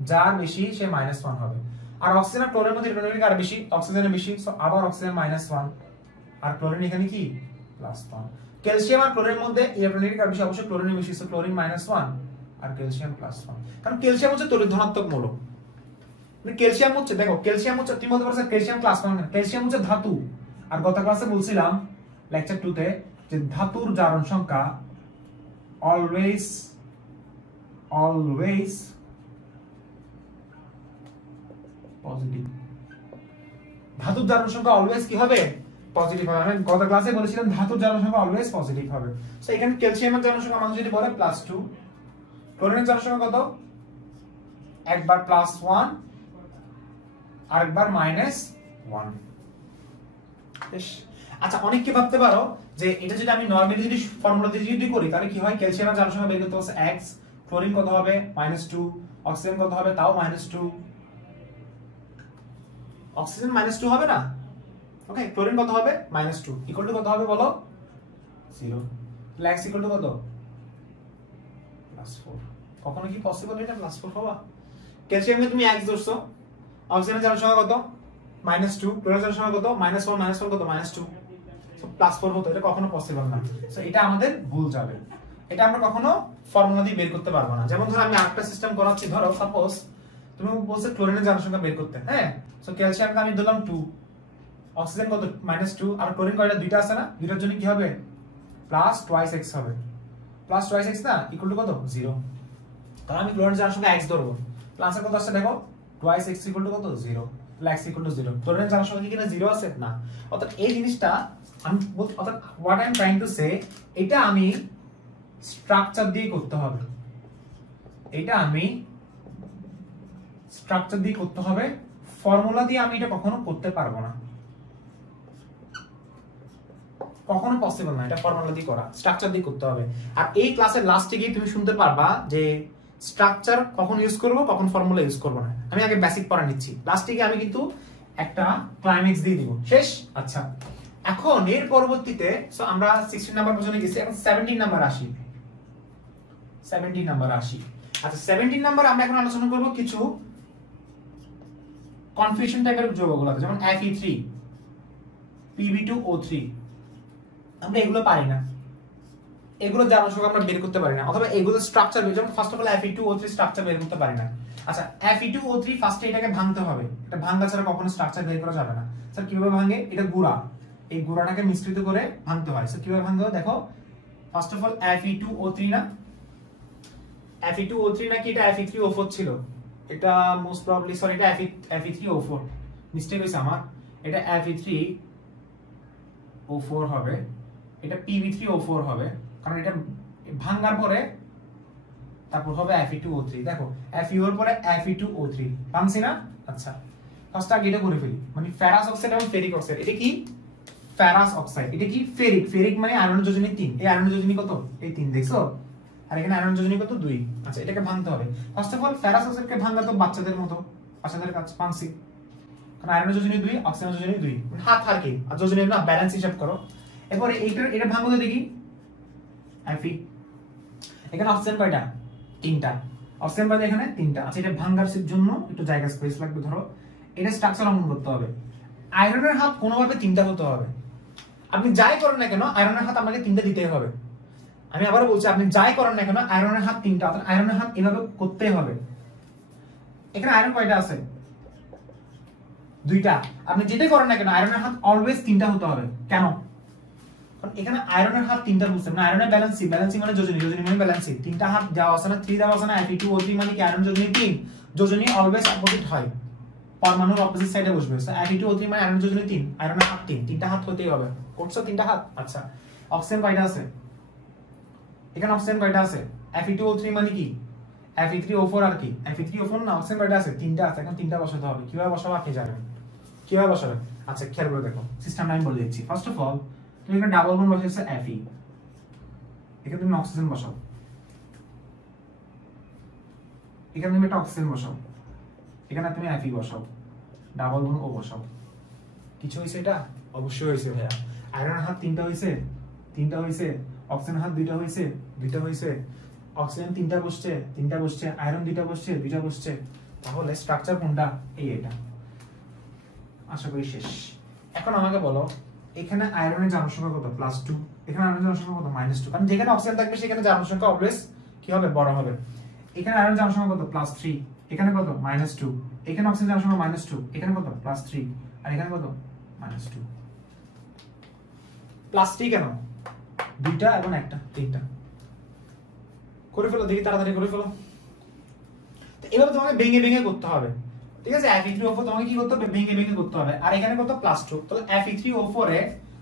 যার বেশি সে -1 হবে। আর অক্সিজেন আর ক্লোরিনের মধ্যে ইলেকট্রোনেগেটিভ কার বেশি? অক্সিজেনের বেশি, সো আবার অক্সিজেন -1 আর ক্লোরিন এখানে কি +1। ক্যালসিয়াম আর ক্লোরিনের মধ্যে ইলেকট্রোনেগেটিভ কার বেশি? অবশ্যই ক্লোরিনের বেশি, সো ক্লোরিন -1 আর ক্যালসিয়াম +1। কারণ ক্যালসিয়াম হচ্ছে তড়িৎ ধনাত্মক মৌল। ক্যালসিয়াম হচ্ছে, দেখো ক্যালসিয়াম হচ্ছে, তুমি বলতে পারছো ক্যালসিয়াম +1 না, ক্যালসিয়াম হচ্ছে ধাতু। আর গত ক্লাসে বলছিলাম লেকচার 2 তে যে ধাতুর জারণ সংখ্যা অলওয়েজ পজিটিভ। ধাতুর জারণ সংখ্যা অলওয়েজ কি হবে? পজিটিভ হবে। আমি গত ক্লাসে বলেছিলাম ধাতুর জারণ সংখ্যা অলওয়েজ পজিটিভ হবে। সো এখানে ক্যালসিয়ামের জারণ সংখ্যা মানুষ যদি বলে +2, ক্লোরিনের জারণ সংখ্যা কত? একবার +1 আরেকবার -1। বেশ। আচ্ছা, অনেকে ভাবতে পারো যে এটা যদি আমি নরমালি যদি ফর্মুলা দিয়ে যদি করি তাহলে কি হয়? ক্যালসিয়ামের জারণ সংখ্যা বের করতে হচ্ছে x, ক্লোরিন কত হবে? -2, অক্সিজেন কত হবে? তাও -2। অক্সিজেন -2 হবে না? ওকে, ক্লোরিন কত হবে? -2 ইকুয়াল টু কত হবে বলো? 0। তাহলে x ইকুয়াল টু কত? +4। কখনো কি পসিবল এটা +4 হওয়া? ক্যালসিয়ামে তুমি x ধরছো, অক্সিজেনের জারণ সংখ্যা কত? -2, ক্লোরিনের জারণ সংখ্যা কত? -1 কত? -2। সো +4 হতো, এটা কখনো পসিবল না। সো এটা আমাদের ভুল যাবে, এটা আমরা কখনো ফর্মুলা দিয়ে বের করতে পারবো না। যেমন ধরো আমি আরেকটা সিস্টেম করাচ্ছি, ধরো সাপোজ তুমি বলছো ক্লোরিনের জারণ সংখ্যা বের করতে, হ্যাঁ? সো ক্যালসিয়ামকে আমি দিলাম 2, অক্সিজেন কত? -2 আর ক্লোরিন কয়টা? 2টা আছে না? 2টার জন্য কি হবে? +2x হবে, +2x না ইকুয়াল টু কত? 0। তাহলে আমি ক্লোরিনের জারণ সংখ্যা x ধরবো, প্লাসের কত আসছে দেখো? 2x ইকুয়াল টু কত? 0। তাহলে x ইকুয়াল টু 0। ক্লোরিনের জারণ সংখ্যা কি কিনা 0 আছে? না। অর্থাৎ এই জিনিসটা আমি অর্থাৎ what I am trying to say, এটা আমি স্ট্রাকচার দিয়ে করতে হবে, এটা আমি স্ট্রাকচার দিয়ে করতে হবে, ফর্মুলা দিয়ে আমি এটা কখনো করতে পারবো না, কখনো পসিবল না এটা ফর্মুলা দিয়ে করা, স্ট্রাকচার দিয়ে করতে হবে। আর এই ক্লাসের লাস্টে গিয়ে তুমি শুনতে পারবা যে স্ট্রাকচার কখন ইউজ করব, কখন ফর্মুলা ইউজ করব না। আমি আগে বেসিক পড়া নিচ্ছি, লাস্টে গিয়ে আমি কিন্তু একটা ক্লাইম্যাক্স দিয়ে দিব, শেষ। আচ্ছা, এখন এর পরবর্তীতে সো আমরা 16 নাম্বার পর্যন্ত গেছি, এখন 17 নাম্বার আসি। 17 নাম্বার আসি। আচ্ছা, 17 নাম্বার আমরা এখন আলোচনা করব কিছু কনফিউশন টাইপের যৌগগুলো, যেমন Fe3, Pb2O3। আমরা এগুলো পারি না, এগুলো জারণ সংখ্যা আমরা বের করতে পারি না, অথবা এগুলো স্ট্রাকচার, যেমন first of all Fe2O3 structure বের করতে পারি না। আচ্ছা, Fe2O3 ফার্স্টে এটাকে ভাঙতে হবে, এটা ভাঙা ছাড়া কখনো স্ট্রাকচার বের করা যাবে না। স্যার কিভাবে ভাঙে? এটা গুড়া, এই গুড়াটাকে মিশ্রিত করে ভাঙতে হয়। স্যার কিভাবে ভাঙতে হয় দেখো, ফার্স্ট অফ অল Fe2O3 না, Fe2O3 নাকি এটা Fe3O4 ছিল? এটা মোস্ট প্রবাবলি, সরি এটা Fe3O4, মিস্টেক হইছে আমার, এটা Fe3O4 হবে, এটা Pb3O4 হবে, কারণ এটা ভাঙার পরে তারপর হবে Fe2O3। দেখো Fe এর পরে Fe2O3 ভাঙছি না? আচ্ছা, ফার্স্ট আগে এটা করে ফেলি, মানে ফেরাস অক্সাইড এবং ফেরিক অক্সাইড। এটা কি? Ferrous oxide. এটা কি? ফেরিক। ফেরিক মানে আয়রন যোজনী 3, এই আয়রন যোজনী কত? এই 3, দেখছো? আর এখানে আয়রন যোজনী কত? 2। আচ্ছা, এটাকে ভাঙতে হবে। ফার্স্ট অফ অল ফেরাস অক্সাইডকে ভাঙা তো বাচ্চাদের মতো, বাচ্চাদের কাজ ভাঙছি, কারণ আয়রন যোজনী 2, অক্সিজেন যোজনী 2, হাত আর কি আর যোজনী না, ব্যালেন্স হিসাব করো। এরপরে এটা ভাঙো তো দেখি, Fe। এখানে অক্সিজেন কয়টা? 3টা। অক্সিজেন বাদে এখানে 3টা। আচ্ছা, এটা ভাঙার জন্য একটু জায়গা স্পেস লাগবে। ধরো এটা স্ট্রাকচার অঙ্কন করতে হবে, আয়রনের হাত কোনোভাবে 3টা হতে হবে। আপনি যাই করেন না কেন আয়রনের হাত আপনাকে 3টা দিতেই হবে। আমি আবার বলছি, আপনি যাই করেন না কেন আয়রনের হাত 3টা, অর্থাৎ আয়রনের হাত এভাবে করতেই হবে। এখানে আয়রন কয়টা আছে? 2টা। আপনি যেটাই করেন না কেন আয়রনের হাত অলওয়েজ 3টা হতে হবে। কেন? কারণ এখানে আয়রনের হাত 3টা বুঝছেন না, আয়রনের ব্যালেন্সি, ব্যালেন্সি মানে যোজনী, যোজনী মানে ব্যালেন্সি। 3টা হাত দেওয়া আছে না, 3 দেওয়া আছে না, Fe2O3 মানে কি আয়রন যোজনী 3, যোজনী অলওয়েজ অপোজিট হয়, পরমাণুর অপোজিট সাইডে বসবে। সো Fe2O3 মানে আয়রন যোজনী 3, আয়রনের হাত 3, 3টা হাত হতেই হবে। করছো 3টা হাত? আচ্ছা, অক্সিজেন কয়টা আছে? এখানে অক্সিজেন কয়টা আছে? Fe2O3 মানে কি? Fe3O4 আর কি Fe3O4 না অক্সিজেন কয়টা আছে তিনটা আছে এখন তিনটা বসাতে হবে কিভাবে বসাবো আপনি জানেন কিভাবে বসাবেন আচ্ছা খেয়াল করে দেখো সিস্টেম লাইন বলে দিচ্ছি ফার্স্ট অফ অল তুমি এখানে ডাবল বন্ড বসাইছো Fe এখানে তুমি অক্সিজেন বসাও এখানে তুমি একটা অক্সিজেন বসাও এখানে তুমি Fe বসাও ডাবল বন্ড ও বসাও কিছু হইছে এটা অবশ্যই হইছে ভাইয়া আয়রনের হাত তিনটা হইছে অক্সিজেনের হাত দুইটা হইছে অক্সিজেন তিনটা বসছে আয়রন দুইটা বসছে তাহলে স্ট্রাকচার কোনটা এটা আশা করি শেষ এখন আমাকে বলো এখানে আয়রনের জারণ সংখ্যা কত +2 এখানে আয়রনের জারণ সংখ্যা কত -2 কারণ যেখানে অক্সিজেন থাকবে সেখানে জারণ সংখ্যা অলওয়েজ কি হবে বড় হবে এখানে আয়রনের জারণ সংখ্যা কত +3 এখানে কত -2 এখানে অক্সিজেন জারণ সংখ্যা -2 এখানে কত +3 আর এখানে কত -2 +3 কেন দুইটা এবং একটা তিনটা করে ফেলো দেখি তাড়াতাড়ি করে ফেলো তো এভাবে তোমাকে ভেঙে করতে হবে ঠিক আছে Fe3O4 তোমাকে কি করতে হবে ভেঙে করতে হবে আর এখানে কত +2 তাহলে Fe3O4 এ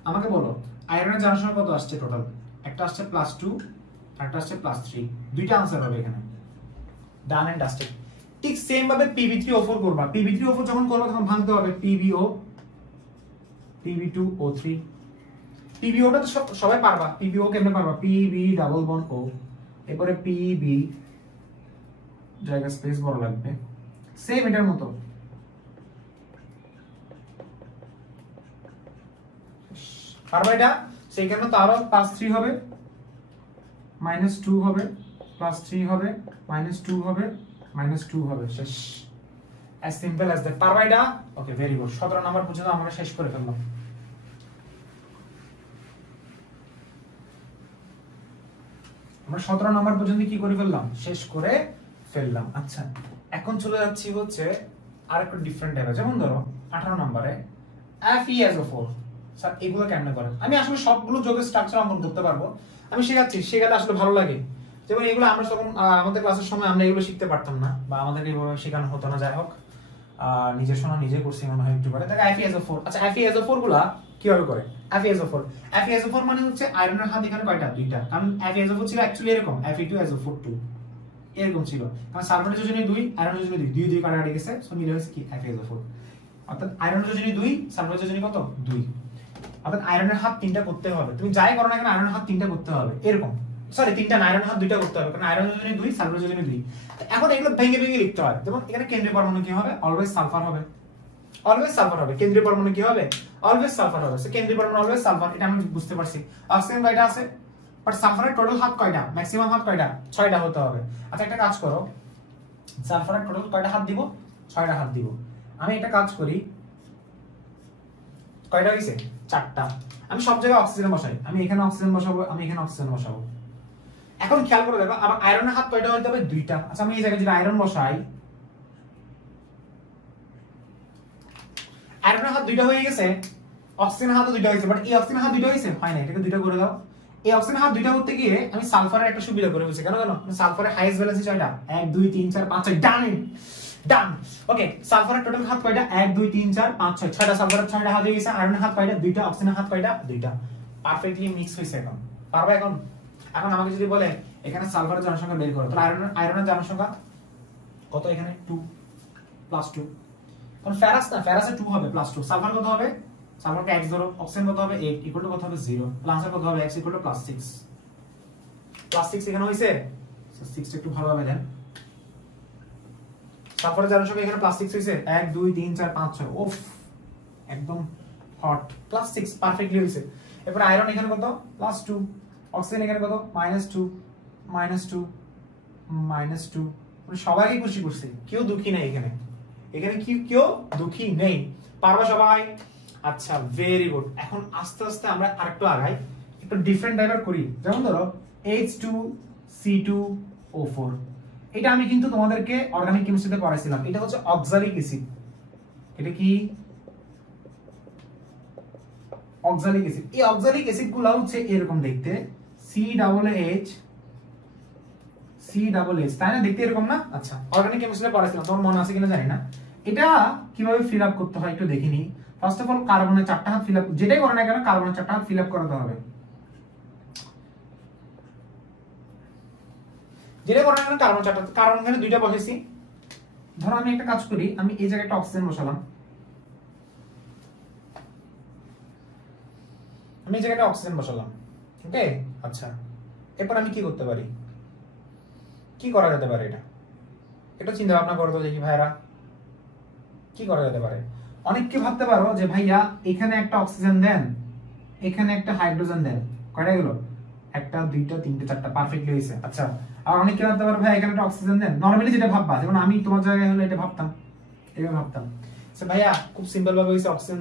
আমাকে বলো আয়রনের জারণ সংখ্যা কত আসছে টোটাল একটা আসছে +2 আর একটা আসছে +3 দুইটা आंसर হবে এখানে ডান এন্ড ডাস্টেড ঠিক সেম ভাবে Pb3O4 করবা Pb3O4 যখন করবা তখন ভাঙতে হবে PbO Pb2O3 PbO টা তো সবাই পারবা PbO কেমনে পারবা Pb ডাবল বন্ড O এরপরে Pb জায়গা স্পেস বড় লাগবে সেম এটার মতো পারবা এটা সেইখানে তো আরো +3 হবে -2 হবে +3 হবে -2 হবে -2 হবে শেষ as simple as that পারবা এটা ওকে ভেরি গুড 17 নাম্বার পর্যন্ত আমরা শেষ করে ফেললাম আমরা 17 নাম্বার পর্যন্ত কি করে ফেললাম শেষ করে ফেললাম আচ্ছা এখন চলে যাচ্ছি হচ্ছে আরেকটু ডিফারেন্ট টাইপের যেমন ধরো 18 নম্বরে FeSO4 স্যার এগুলো কেমনে করে আমি আসলে সবগুলো যোগের স্ট্রাকচার অঙ্কন করতে পারবো আমি শেখাতে আসলে ভালো লাগে যেমন এগুলো আমরা তখন আমাদের ক্লাসের সময় আমরা এগুলো শিখতে পারতাম না বা আমাদের এইভাবে শেখানো হতো না যাই হোক নিজে শোনা নিজে করছি মনে হয় একটু পরে দেখো FeSO4 আচ্ছা FeSO4 গুলা কিভাবে করে FeSO4 মানে হচ্ছে আয়রনের হাত এখানে কয়টা দুইটা কারণ FeSO4 ছিল অ্যাকচুয়ালি এরকম Fe2SO4 এরকম ছিল কারণ সালফারের যোজনী 2 আয়রনের যোজনী 2 2 কাটা গেছে সো মিলে হচ্ছে কি FeSO4 অর্থাৎ আয়রনের যোজনী 2 সালফারের যোজনী কত 2 অর্থাৎ আয়রনের হাত তিনটা করতে হবে তুমি যাই করো না কেন আয়রনের হাত তিনটা করতে হবে এরকম সরি তিনটা না আয়রনের হাত দুইটা করতে হবে কারণ আয়রনের যোজনী 2 সালফারের যোজনী 2 এখন এগুলো ভেঙে লিখতে হয় যেমন এখানে কেন্দ্রীয় পরমাণু কি হবে অলওয়েজ সালফার হবে কেন্দ্রীয় পরমাণু কি হবে অলওয়েজ সালফার হবে সো কেন্দ্রীয় পরমাণু অলওয়েজ সালফার এটা আমি বুঝতে পারছি অক্সিজেন কয়টা আছে বাট সালফারের টোটাল হাত কয়টা ম্যাক্সিমাম হাত কয়টা 6টা হতে হবে আচ্ছা একটা কাজ করো সালফারের টোটাল কয়টা হাত দিব 6টা হাত দিব আমি একটা কাজ করি কয়টা হইছে 4টা আমি সব জায়গায় অক্সিজেন বসাই আমি এখানে অক্সিজেন বসাবো আমি এখানে অক্সিজেন বসাবো এখন খেয়াল করে দেখো আবার আয়রনের হাত কয়টা হতে হবে 2টা আচ্ছা আমি এই জায়গায় যদি আয়রন বসাই আয়রনের হাত 2টা হয়ে গেছে অক্সিজেনের হাতও 2টা হয়েছে বাট এই অক্সিজেনের হাত 2টা হয়েছে হয় না এটাকে 2টা করে দাও এই অক্সিজেনের হাত 2টা করতে গিয়ে আমি সালফারের একটা সুবিধা করে বলছি কেন সালফারের হাইয়েস্ট ভ্যালেন্সি 6টা 1 2 3 4 5 6 ডান ওকে সালফারের টোটাল হাত কয়টা 1 2 3 4 5 6 6টা সালফারের 6টা হাত হয়ে গেছে আয়রনের হাত কয়টা 2টা অক্সিজেনের হাত কয়টা 2টা পারফেক্টলি মিক্স হইছে এখন পারবা এখন আমাকে যদি বলে এখানে সালফারের জনসংখ্যা বের করো তাহলে আয়রনের জনসংখ্যা কত এখানে 2 +2 কারণ ফেরাসে 2 হবে +2 সালফার কত হবে সালফারকে x ধরো অক্সিজেন কত হবে 8 ইকুয়াল টু কত হবে 0 আনসার কত হবে x ইকুয়াল টু +6 এখানে হইছে 6 টা একটু ভালোভাবে দেন সালফারের জনসংখ্যা এখানে +6 হইছে 1 2 3 4 5 6 উফ একদম হট +6 পারফেক্টলি হইছে এরপর আয়রন এখানে কত +2 অক্সিজেন এখানে কত -2 মানে সবাইকে খুশি করছে কেউ দুঃখী নাই এখানে কেউ দুঃখী নেই পারবা সবাই আচ্ছা ভেরি গুড এখন আস্তে আস্তে আমরা আরেকটু আগাই একটু ডিফারেন্ট টাইপের করি যেমন ধরো H2C2O4 এটা আমি কিন্তু তোমাদেরকে অর্গানিক কেমিস্ট্রিতে পড়াইছিলাম এটা হচ্ছে অক্সালিক অ্যাসিড এটা কি অক্সালিক অ্যাসিড এই অক্সালিক অ্যাসিড গুলো হচ্ছে এরকম দেখতে CHH তাই না দেখতে এরকম না আচ্ছা অর্গানিক কেমিস্ট্রিতে পড়াইছিলাম তোমার মনে আছে কিনা জানি না এটা কিভাবে ফিল আপ করতে হয় একটু দেখিনি ফার্স্ট অফ অল কার্বনের 4টা হাত ফিল আপ যেটাই করো না কেন কার্বনের 4টা হাত ফিল আপ করাতে হবে যেটা করার কারণে কার্বন চারটা, কার্বন এখানে দুইটা বসেছি। ধরো আমি একটা কাজ করি, আমি এই জায়গায় একটা অক্সিজেন বসালাম, আমি এই জায়গায় একটা অক্সিজেন বসালাম, ওকে। আচ্ছা, এরপর আমি কি করতে পারি, কি করা যেতে পারে, এটা চিন্তা ভাবনা করতে দেখি ভাইরা কি করা যেতে পারে। অনেককে ভাবতে পারো যে ভাইয়া এখানে একটা অক্সিজেন দেন, এখানে একটা হাইড্রোজেন দেন, কয়টা গেল, একটা দুইটা তিনটা চারটা, পারফেক্টলি হয়েছে। আচ্ছা, আর অনেকে ভাবতে পারো ভাই এখানে একটা অক্সিজেন দেন, নরমালি যেটা ভাববা, যেমন আমি তোমার জায়গায় হলে এটা ভাবতাম, এইভাবে ভাবতাম। আচ্ছা ভাইয়া খুব সিম্পল ভাবে হয়েছে, অক্সিজেন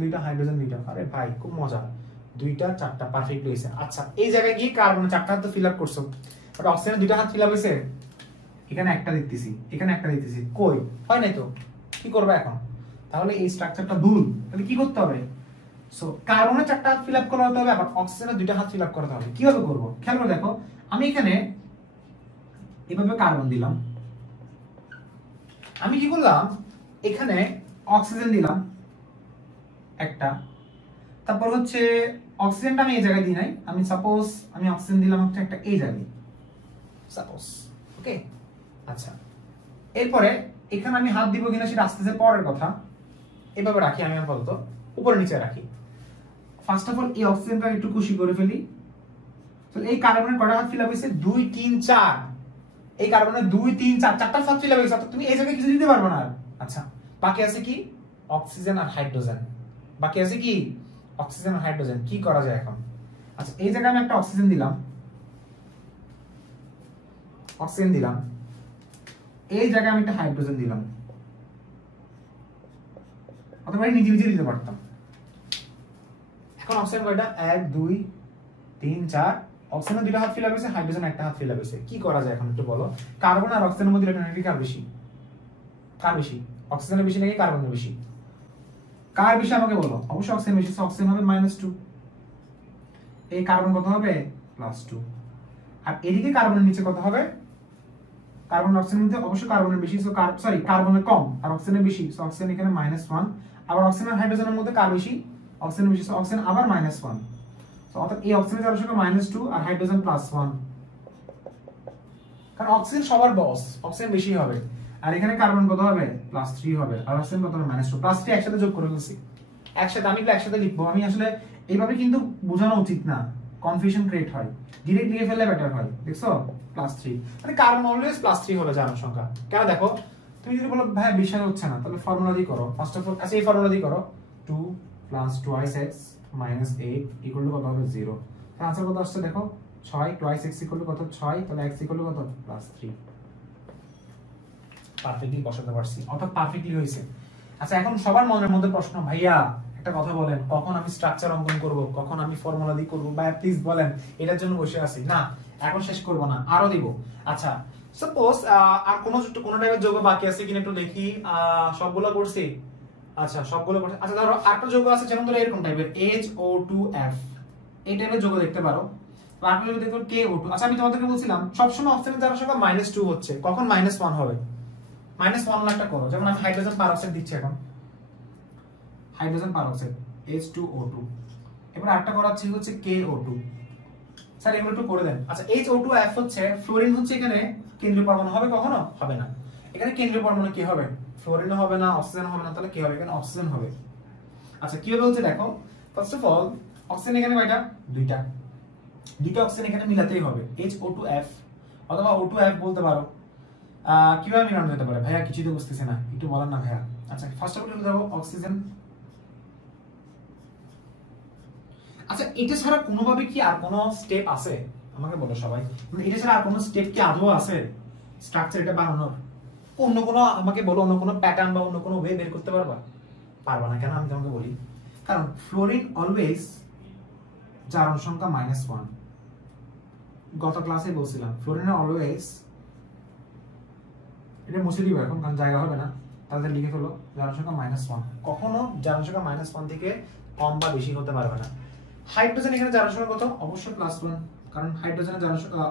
দুইটা হাইড্রোজেন দুইটা, আরে ভাই খুব মজা, দুইটা চারটা পারফেক্টলি হয়েছে। আচ্ছা, এই জায়গায় গিয়ে কার্বনের চারটা হাত তো ফিল আপ করছো, বাট অক্সিজেনের দুইটা হাত ফিল আপ হয়েছে, এখানে একটা দিতেছি, এখানে একটা দিতেছি, কই হয় নাই তো, কি করবে এখন? তাহলে এই স্ট্রাকচারটা ভুল, তাহলে কি করতে হবে? সো কার্বনের চারটা হাত ফিল আপ করা হতে হবে, আবার অক্সিজেনের দুইটা হাত ফিল আপ করতে হবে। কিভাবে করব খেয়াল করে দেখো, আমি এখানে এভাবে কার্বন দিলাম, আমি কি করলাম এখানে অক্সিজেন দিলাম একটা, তারপর হচ্ছে অক্সিজেনটা আমি এই জায়গায় দিই নাই, আমি সাপোজ আমি অক্সিজেন দিলাম একটা এই জায়গায়, সাপোজ, ওকে। আচ্ছা, এরপরে এখানে আমি হাত দিব কিনা সেটা আস্তে আস্তে পরের কথা, এভাবে রাখি আমি আপাতত, উপরে নিচে রাখি। ফার্স্ট অফ অল এই অক্সিজেনটা একটু খুশি করে ফেলি, তাহলে এই কার্বনের কয়টা হাত ফিল আপ হয়েছে, 2 3 4, এই কার্বনের 2 3 4 চারটা হাত ফিল আপ হয়েছে, তুমি এই জায়গায় কিছু দিতে পারবে না। আচ্ছা, বাকি আছে কি অক্সিজেন আর হাইড্রোজেন, বাকি আছে কি অক্সিজেন আর হাইড্রোজেন, কি করা যায় এখন? আচ্ছা, এই জায়গায় আমি একটা অক্সিজেন দিলাম, অক্সিজেন দিলাম, এই জায়গায় আমি একটা হাইড্রোজেন দিলাম, অথবা নিজে নিজে দিতে পারতাম। এখন অক্সিজেন কয়টা, 1 2 3 4, অক্সিজেনের দুইটা হাত ফিল আপ হয়েছে, হাইড্রোজেন একটা হাত ফিল আপ হয়েছে, কি করা যায় এখন একটু বলো? কার্বন আর অক্সিজেনের মধ্যে ইলেকট্রননেগেটিভ কার বেশি, কার বেশি? অক্সিজেনের বেশি নাকি কার্বনের বেশি? কার বেশি আমাকে বলো? অবশ্যই অক্সিজেন বেশি, অক্সিজেন হবে -2, এই কার্বন কত হবে +2, আর এদিকে কার্বনের নিচে কত হবে, কার্বন অক্সিজেনের মধ্যে অবশ্যই কার্বনের বেশি, সো সরি কার্বনের কম আর অক্সিজেনের বেশি, সো অক্সিজেন এখানে -1, আবার অক্সিজেন আর হাইড্রোজেনের মধ্যে কার বেশি, অক্সিজেনের বেশি, সো অক্সিজেন আবার -1, সো অর্থাৎ এই অক্সিজেনের চার সংখ্যা -2 আর হাইড্রোজেন +1, কারণ অক্সিজেন সবার বস, অক্সিজেন বেশি হবে, আর এখানে কার্বন কত হবে +3 হবে, আর অক্সিজেন কত হবে -2, +3 একসাথে যোগ করে ফেলছি, একসাথে আমি একসাথে লিখবো, আমি আসলে এইভাবে কিন্তু বোঝানো উচিত না, কনফিউশন ক্রিয়েট হয়, ডিরেক্ট লিখে ফেললে বেটার হয়, দেখছো +3, মানে কার্বন অলওয়েজ +3 হবে জারণ সংখ্যা। কেন দেখো, তুমি যদি বলো ভাই বিশ্বাস হচ্ছে না, তাহলে ফর্মুলা দিয়ে করো ফার্স্ট অফ অল। আচ্ছা, এই ফর্মুলা দিয়ে করো, 2 + 2x - 8 = কত হবে 0, তার आंसर কত আসছে দেখো, 6 2x = কত 6, তাহলে x = কত +3, পারফেক্টলি বসাতে পারছি, অর্থাৎ পারফেক্টলি হয়েছে। আচ্ছা, এখন সবার মনের মধ্যে প্রশ্ন, ভাইয়া একটা কথা বলেন, কখন আমি স্ট্রাকচার অঙ্কন করব, কখন আমি ফর্মুলা দিয়ে করব, ভাই প্লিজ বলেন, এটার জন্য বসে আছি না, এখন শেষ করব না, আরো দিব। আচ্ছা, সাপোজ আর কোনো টাইপের যৌগ বাকি আছে কিনা একটু দেখি, সবগুলো করছি, আচ্ছা সবগুলো করছি। আচ্ছা, ধরো আরেকটা যৌগ আছে, যেমন ধরো এরকম টাইপের HO2F, এই টাইপের যৌগ দেখতে পারো, তারপরে যদি দেখো KO2। আচ্ছা, আমি তোমাদেরকে বলছিলাম সবসময় অক্সিজেন যার সংখ্যা -2 হচ্ছে, কখন -1 হবে, -1 লাখটা করো, যেমন আমি হাইড্রোজেন পারঅক্সাইড দিচ্ছি এখন, হাইড্রোজেন পারঅক্সাইড H2O2, এবার আরেকটা করাচ্ছি হচ্ছে KO2, স্যার এগুলো একটু করে দেন। আচ্ছা, HO2F হচ্ছে ফ্লোরিন, হচ্ছে এখানে কেন্দ্রীয় পরমাণু হবে, কখনো হবে না, এখানে কেন্দ্রীয় পরমাণু কি হবে, ফ্লোরিন হবে না, অক্সিজেন হবে না, তাহলে কি হবে, এখানে অক্সিজেন হবে। আচ্ছা, কিভাবে হচ্ছে দেখো, ফার্স্ট অফ অল অক্সিজেন এখানে কয়টা, দুইটা অক্সিজেন এখানে মিলাতেই হবে, HO2F অথবা O2F বলতে পারো। কিভাবে মিলানো যেতে পারে ভাইয়া, কিছুই তো বুঝতেছি না, একটু বলেন না ভাইয়া। আচ্ছা, ফার্স্ট অফ অল দেখো অক্সিজেন। আচ্ছা, এটা ছাড়া কোনোভাবে কি আর কোনো স্টেপ আছে, আমাকে বলো সবাই, মানে এটা ছাড়া আর কোনো স্টেপ কি আদৌ আছে স্ট্রাকচার এটা বানানোর? অন্য কোনো আমাকে বলো, অন্য কোনো প্যাটার্ন বা অন্য কোনো ওয়ে বের করতে পারবা না, কেন আমি তোমাকে বলি, কারণ ফ্লোরিন অলওয়েজ জারণ সংখ্যা -1, গত ক্লাসে বলছিলাম ফ্লোরিনের অলওয়েজ, এটা মুছে দিব এখন কারণ জায়গা হবে না, তাহলে লিখে ফেলো জারণ সংখ্যা -1, কখনো জারণ সংখ্যা -1 থেকে কম বা বেশি হতে পারবে না। হাইড্রোজেন এখানে জারণ সংখ্যা কত, অবশ্যই +1, কারণ হাইড্রোজেনের জারণ সংখ্যা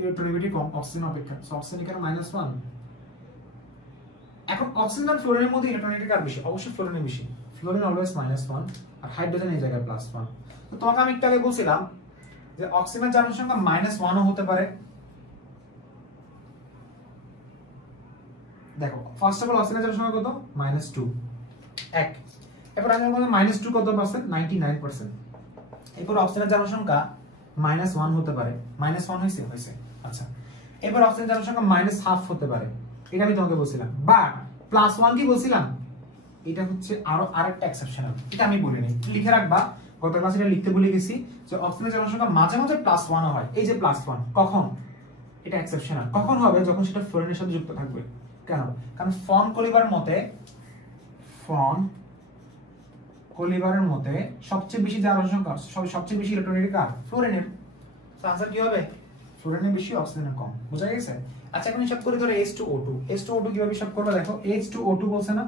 ইলেকট্রনেগেটিভ কম অক্সিজেন অপেক্ষা, সো অক্সিজেন এখানে -1। এখন অক্সিজেন আর ফ্লোরিনের মধ্যে ইলেকট্রনেগেটিভ কার বেশি, অবশ্যই ফ্লোরিনের বেশি, ফ্লোরিন অলওয়েজ -1 আর হাইড্রোজেন এই জায়গায় +1। তো তোমাকে আমি একটু আগে বলছিলাম যে অক্সিজেনের জারণ সংখ্যা -1 ও হতে পারে, দেখো ফার্স্ট অফ অল অক্সিজেনের জনসংখ্যা কত -2 এক। এরপর আমি বলবো -2 কত পার্সেন্ট 99%। এরপর অক্সিজেনের জনসংখ্যা -1 হতে পারে, -1 হয়েছে আচ্ছা। এরপর অক্সিজেনের জনসংখ্যা -1/2 হতে পারে, এটা আমি তোমাকে বলছিলাম। বাট +1 কি বলছিলাম, এটা হচ্ছে আরেকটা এক্সেপশনাল, এটা আমি বলিনি, লিখে রাখবা। গত ক্লাসে এটা লিখতে ভুলে গেছি যে অক্সিজেনের জনসংখ্যা মাঝে মাঝে +1 হয়, এই যে +1 কখন, এটা এক্সেপশনাল। কখন হবে, যখন সেটা ফ্লোরিনের সাথে যুক্ত থাকবে। কেন, কারণ ফন কলিভারের মতে সবচেয়ে বেশি যার জনসংখ্যা, সবচেয়ে বেশি ইলেকট্রনের কার, ফ্লোরিনের। তো आंसर কি হবে, ফ্লোরিনের বেশি অক্সিজেনের কম। বোঝা গেছে? আচ্ছা এখন হিসাব করি ধরো H2O2। H2O2 কিভাবে হিসাব করবে দেখো, H2O2 বলছে না,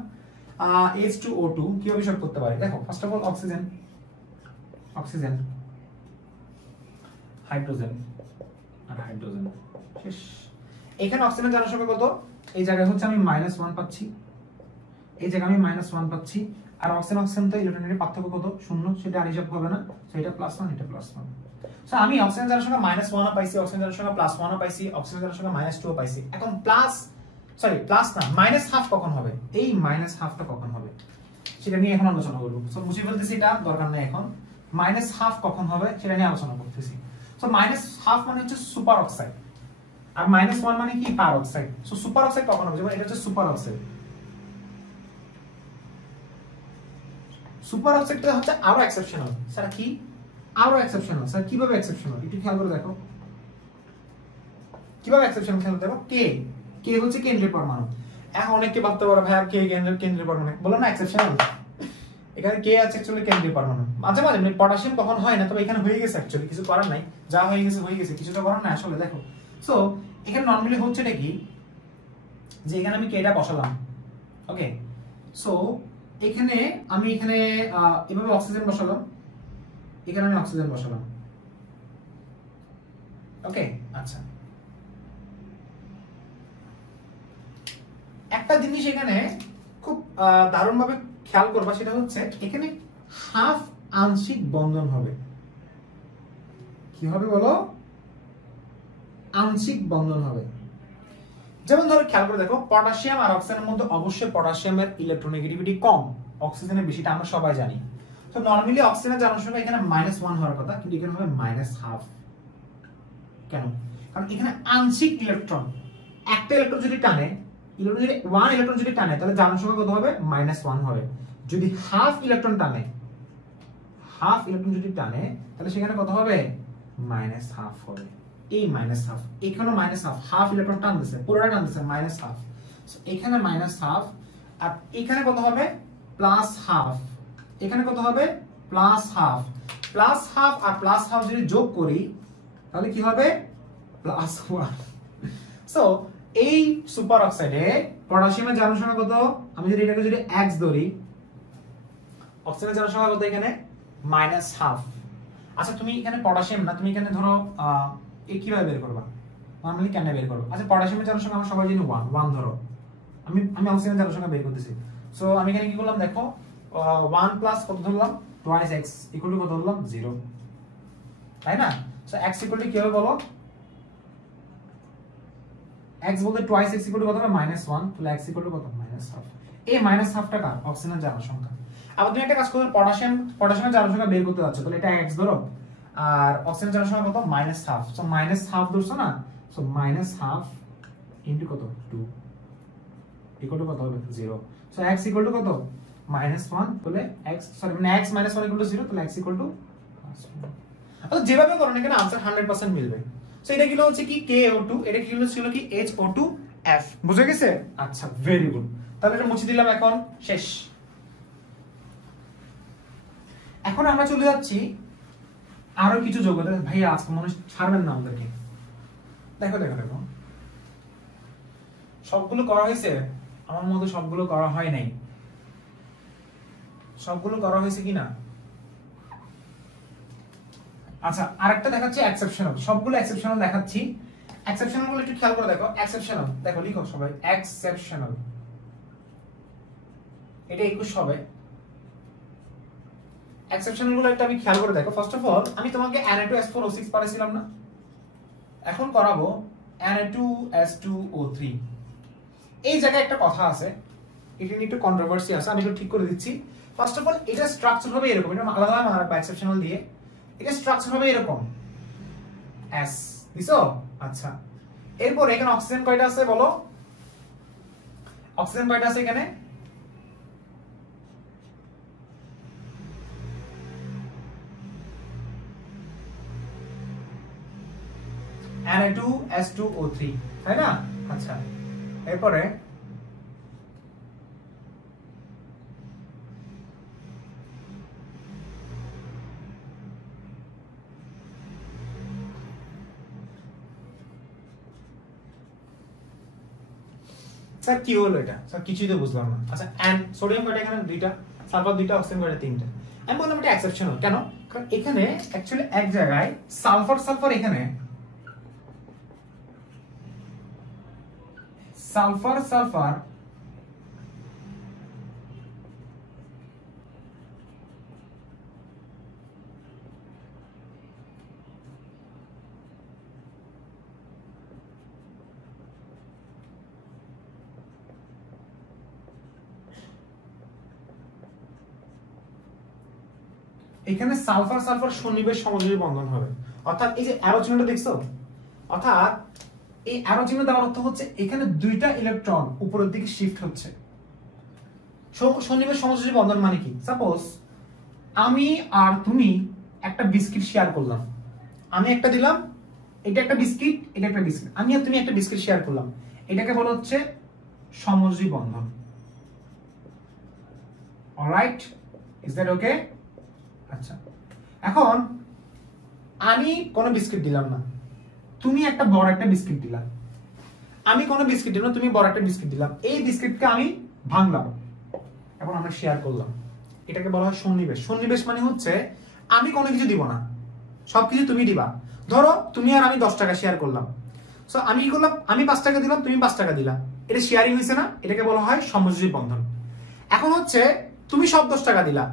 H2O2 কিভাবে হিসাব করতে পারি দেখো। First of all oxygen, hydrogen আর হাইড্রোজেন, শেষ। এখানে অক্সিজেনের জনসংখ্যা কত, এই জায়গায় হচ্ছে আমি -1 পাচ্ছি, এই জায়গায় আমি -1 পাচ্ছি। আর অক্সিজেন তো ইলেকট্রনের পার্থক্য কত, 0, সেটা আর হিসাব হবে না। সো এটা +1, এটা +1। সো আমি অক্সিজেন জনসংখ্যা -1 ও পাইছি, অক্সিজেন জনসংখ্যা +1 ও পাইছি, অক্সিজেন জনসংখ্যা -2 ও পাইছি। এখন প্লাস না -1/2 কখন হবে, এই -1/2টা কখন হবে সেটা নিয়ে এখন আলোচনা করব। সো মুছে ফেলতেছি, এটা দরকার নাই এখন। -1/2 কখন হবে সেটা নিয়ে আলোচনা করতেছি। সো -1/2 মানে হচ্ছে সুপার অক্সাইড, আর -1 মানে কি, পার অক্সাইড। সো সুপার অক্সাইড কখন হবে, যেমন এটা হচ্ছে সুপার অক্সাইড। সুপার অক্সাইডটা হচ্ছে আরো এক্সেপশনাল। স্যার কি, আরো এক্সেপশনাল? স্যার কিভাবে এক্সেপশনাল, একটু খেয়াল করে দেখো কিভাবে এক্সেপশনাল। খেয়াল দেখো, কে হচ্ছে কেন্দ্রীয় পরমাণু। এখন অনেকে ভাবতে পারে ভাই কে কেন্দ্রীয় পরমাণু, বলো না এক্সেপশনাল। এখানে কে আছে অ্যাকচুয়ালি কেন্দ্রীয় পরমাণু। মাঝে মাঝে মানে পটাশিয়াম কখন হয় না, তবে এখানে হয়ে গেছে অ্যাকচুয়ালি, কিছু করার নাই, যা হয়ে গেছে, কিছু তো করার নাই আসলে। দেখো সো এখানে নরমালি হচ্ছে এটা কি, যে এখানে আমি কেটা বসালাম, ওকে। সো এখানে আমি এভাবে অক্সিজেন বসালাম, এখানে আমি অক্সিজেন বসালাম, ওকে। আচ্ছা একটা জিনিস এখানে খুব দারুণ ভাবে খেয়াল করবা, সেটা হচ্ছে এখানে হাফ আংশিক বন্ধন হবে। কি হবে বলো, আংশিক বন্ধন হবে। যেমন ধরো খেয়াল করে দেখো, পটাশিয়াম আর অক্সিজেনের মধ্যে অবশ্যই পটাশিয়ামের ইলেকট্রোনেগেটিভিটি কম, অক্সিজেনের বেশিটা আমরা সবাই জানি। তো নরমালি অক্সিজেনের জনসংখ্যা এখানে -1 হওয়ার কথা, কিন্তু এখানে হবে -1/2। কেন, কারণ এখানে আংশিক ইলেকট্রন, একটা ইলেকট্রন যদি টানে, ওয়ান ইলেকট্রন যদি টানে, তাহলে জনসংখ্যা কত হবে, -1 হবে। যদি হাফ ইলেকট্রন টানে, তাহলে সেখানে কত হবে, -1/2 হবে। এই -1/2, এখানে -1/2, হাফ ইলেকট্রন টানতেছে, পুরোটা টানতেছে, -1/2। সো এখানে -1/2, আর এখানে কত হবে, +1/2। এখানে কত হবে, +1/2। +1/2 আর +1/2 যদি যোগ করি তাহলে কি হবে, +1। সো এই সুপার অক্সাইডে পটাশিয়ামের জনসংখ্যা কত, আমি যদি এটাকে যদি x ধরি, অক্সিজেনের জনসংখ্যা কত এখানে, -1/2। আচ্ছা তুমি এখানে পটাশিয়াম না, তুমি এখানে ধরো এই কিভাবে বের করবা, নরমালি কেন বের করব। আচ্ছা পটাশিয়ামের জনসংখ্যা আমরা সবাই জানি 1 ধরো, আমি অক্সিজেনের জনসংখ্যা বের করতেছি। সো আমি এখানে কি করলাম দেখো, 1 প্লাস কত ধরলাম, টুয়াইস x ইকুয়াল টু কত ধরলাম, 0, তাই না? সো x ইকুয়াল টু কি হবে বলো, x বলতে টুয়াইস x ইকুয়াল টু কত হবে, -1, তাহলে x ইকুয়াল টু কত, -1/2। এই -1/2 টা কার, অক্সিজেনের জনসংখ্যা। আবার তুমি একটা কাজ করো, পটাশিয়ামের জনসংখ্যা বের করতে যাচ্ছ, তাহলে এটা x ধরো, আর অক্সিজেনের জনসংখ্যা কত, -1/2। সো -1/2 ধরছো না, সো -1/2 ইনটু কত, 2 ইকুয়াল টু কত হবে, 0। সো x ইকুয়াল টু কত, -1, তাহলে x মানে x -1 ইকুয়াল টু 0, তাহলে x ইকুয়াল টু +1। আচ্ছা যেভাবে করো না কেন आंसर 100% মিলবে। সো এটা কি হচ্ছে কি KO2, এটা কি ছিল কি HO2F, বুঝে গেছে? আচ্ছা ভেরি গুড, তাহলে এটা মুছে দিলাম, এখন শেষ। এখন আমরা চলে যাচ্ছি আরো কিছু যোগতে। ভাইয়া আজকে মনে ছাড়বেন না আমাদেরকে। দেখো সবগুলো করা হয়েছে, আমার মতে সবগুলো করা হয় নাই। সবগুলো করা হয়েছে কিনা, আচ্ছা আরেকটা দেখাচ্ছি এক্সেপশনাল, সবগুলো এক্সেপশনাল দেখাচ্ছি। এক্সেপশনাল গুলো একটু খেয়াল করে দেখো, এক্সেপশনাল দেখো, লিখো সবাই এক্সেপশনাল, এটা 21 হবে। এক্সেপশনাল গুলো একটা আমি খেয়াল করে দেখো। ফার্স্ট অফ অল আমি তোমাকে Na2S4O6 পড়াইছিলাম না, এখন করাবো Na2S2O3। এই জায়গায় একটা কথা আছে, এটা নিয়ে একটু কন্ট্রোভার্সি আছে, আমি একটু ঠিক করে দিচ্ছি। ফার্স্ট অফ অল এটা স্ট্রাকচার হবে এরকম, এটা আলাদা মারবা এক্সেপশনাল দিয়ে, এটা স্ট্রাকচার হবে এরকম এস দিছো। আচ্ছা, এরপর এখানে অক্সিজেন কয়টা আছে বলো, অক্সিজেন কয়টা আছে এখানে? Na2S2O3, তাই না? আচ্ছা, এরপরে স্যার কি হলো এটা? স্যার কিছুই তো বুঝলাম না। আচ্ছা, এন্ড সোডিয়াম কয়টা এখানে? দুইটা, সালফার দুইটা, অক্সিজেন কয়টা? তিনটা। আমি বললাম এটা এক্সেপশনাল কেন? কারণ এখানে অ্যাকচুয়ালি এক জায়গায় সালফার সালফার, এখানে সালফার সালফার এখানে সালফার সালফার সন্নিবেশ সমযোজী বন্ধন হবে। অর্থাৎ এই যে অ্যারো চিহ্নটা দেখছো, অর্থাৎ এই অ্যারো চিহ্ন দেওয়ার অর্থ হচ্ছে এখানে দুইটা ইলেকট্রন উপরের দিকে শিফট হচ্ছে। সন্নিবেশ সমযোজী বন্ধন মানে কি? সাপোজ আমি আর তুমি একটা বিস্কিট শেয়ার করলাম, আমি একটা দিলাম, এটা একটা বিস্কিট, এটা একটা বিস্কিট, আমি আর তুমি একটা বিস্কিট শেয়ার করলাম, এটাকে বলা হচ্ছে সমযোজী বন্ধন। Alright, is that okay? আচ্ছা, এখন আমি কোনো বিস্কিট দিলাম না, তুমি একটা বড় একটা বিস্কিট দিলা, আমি কোনো বিস্কিট দিলাম, তুমি বড় একটা বিস্কিট দিলাম, এই বিস্কিটকে আমি ভাঙলাম, এখন আমরা শেয়ার করলাম, এটাকে বলা হয় সন্নিবেশ। সন্নিবেশ মানে হচ্ছে আমি কোনো কিছু দিব না, সবকিছু তুমি দিবা। ধরো তুমি আর আমি 10 টাকা শেয়ার করলাম, সো আমি কি করলাম, আমি 5 টাকা দিলাম, তুমি 5 টাকা দিলা, এটা শেয়ারিং হয়েছে না? এটাকে বলা হয় সমযোজী বন্ধন। এখন হচ্ছে তুমি সব 10 টাকা দিলা,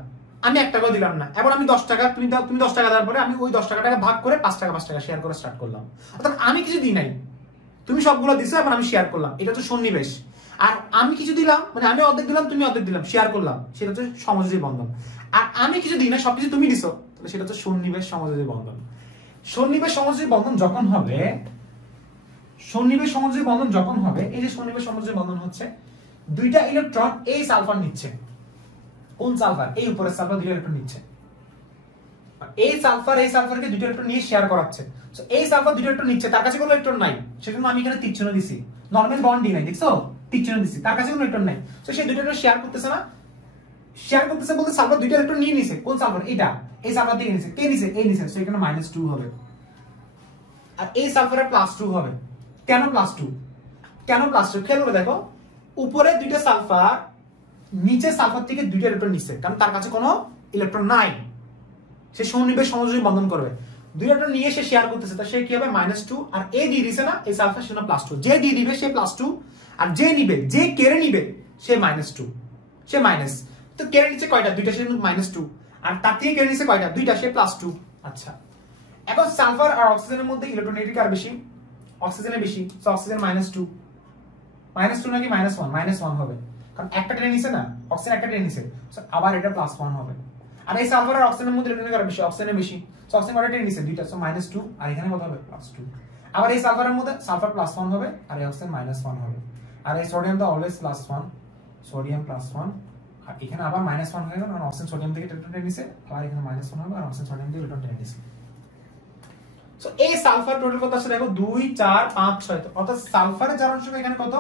আমি 1 টাকাও দিলাম না, এবার আমি 10 টাকা, তুমি 10 টাকা দেওয়ার পরে আমি ওই 10 টাকাটাকে ভাগ করে 5 টাকা শেয়ার করা স্টার্ট করলাম। অর্থাৎ আমি কিছু দিই নাই, তুমি সবগুলো দিছো, এবার আমি শেয়ার করলাম, এটা হচ্ছে সন্নিবেশ। আর আমি কিছু দিলাম মানে আমি অর্ধেক দিলাম, তুমি অর্ধেক দিলাম, শেয়ার করলাম, সেটা হচ্ছে সমযোজী বন্ধন। আর আমি কিছু দিই না, সবকিছু তুমি দিছো, তাহলে সেটা হচ্ছে সন্নিবেশ সমযোজী বন্ধন। সন্নিবেশ সমযোজী বন্ধন যখন হবে, সন্নিবেশ সমযোজী বন্ধন যখন হবে, এই যে সন্নিবেশ সমযোজী বন্ধন হচ্ছে দুইটা ইলেকট্রন এই সালফার নিচ্ছে, কোন সালফার? এই উপরের সালফার দুইটা ইলেকট্রন নিচ্ছে, এই সালফারকে দুইটা ইলেকট্রন নিয়ে শেয়ার করাচ্ছে। সো এই সালফার দুইটা ইলেকট্রন নিচ্ছে, তার কাছে কোনো ইলেকট্রন নাই, সেজন্য আমি এখানে তীর চিহ্ন দিছি, নরমাল বন্ডই নাই, দেখছো? তীর চিহ্ন দিছি, তার কাছে কোনো ইলেকট্রন নাই, সো সেই দুইটা ইলেকট্রন শেয়ার করতেছে না। শেয়ার করতেছে বলতে সালফার দুইটা ইলেকট্রন নিয়ে নিছে, কোন সালফার? এটা, এই সালফার থেকে নিছে, কে নিছে? এই নিছে, সো এখানে -2 হবে। আর এই সালফারের +2 হবে। কেন +2? কেন +2? খেয়াল করে দেখো, উপরে দুইটা সালফার, নিচে সালফার থেকে দুইটা ইলেকট্রন নিচ্ছে, কারণ তার কাছে কোনো ইলেকট্রন নাই, সে সন্নিবেশ সমযোজী বন্ধন করবে, দুই ইলেকট্রন নিয়ে সে শেয়ার করতেছে, তা সে কি হবে? -2। আর এ দিয়ে দিছে না এই সালফার, সে +2, যে দিয়ে দিবে সে +2, আর যে নিবে, যে কেড়ে নিবে সে -2, সে মাইনাস। তো কেড়ে নিচ্ছে কয়টা? দুইটা, সে -2। আর তার থেকে কেড়ে নিচ্ছে কয়টা? দুইটা, সে +2। আচ্ছা, এখন সালফার আর অক্সিজেনের মধ্যে ইলেকট্রোনেগেটিভ কার বেশি? অক্সিজেনের বেশি, সো অক্সিজেন -2 নাকি -1 হবে, কারণ একটা টেনে নিছে না, অক্সিজেন একটা টেনে নিছে, সো আবার এটা +1 হবে। আর এই সালফার আর অক্সিজেনের মধ্যে ইলেকট্রোনেগেটিভ কার বেশি? অক্সিজেনের বেশি, সো অক্সিজেন কয়টা টেনে নিছে? দুইটা, সো -2, আর এখানে কত হবে? +2। আবার এই সালফারের মধ্যে সালফার +1 হবে, আর এই অক্সিজেন -1 হবে। আর এই সোডিয়াম তো অলওয়েজ +1, সোডিয়াম +1, আর এখানে আবার -1 হয়ে গেল, কারণ অক্সিজেন সোডিয়াম থেকে ইলেকট্রন টেনে নিছে, আর এখানে -1 হবে, আর অক্সিজেন সোডিয়াম থেকে ইলেকট্রন টেনে নিছে। সো এই সালফার টোটাল কত আছে দেখো, 2 4 5 6, অর্থাৎ সালফারের জারণ সংখ্যা এখানে কত?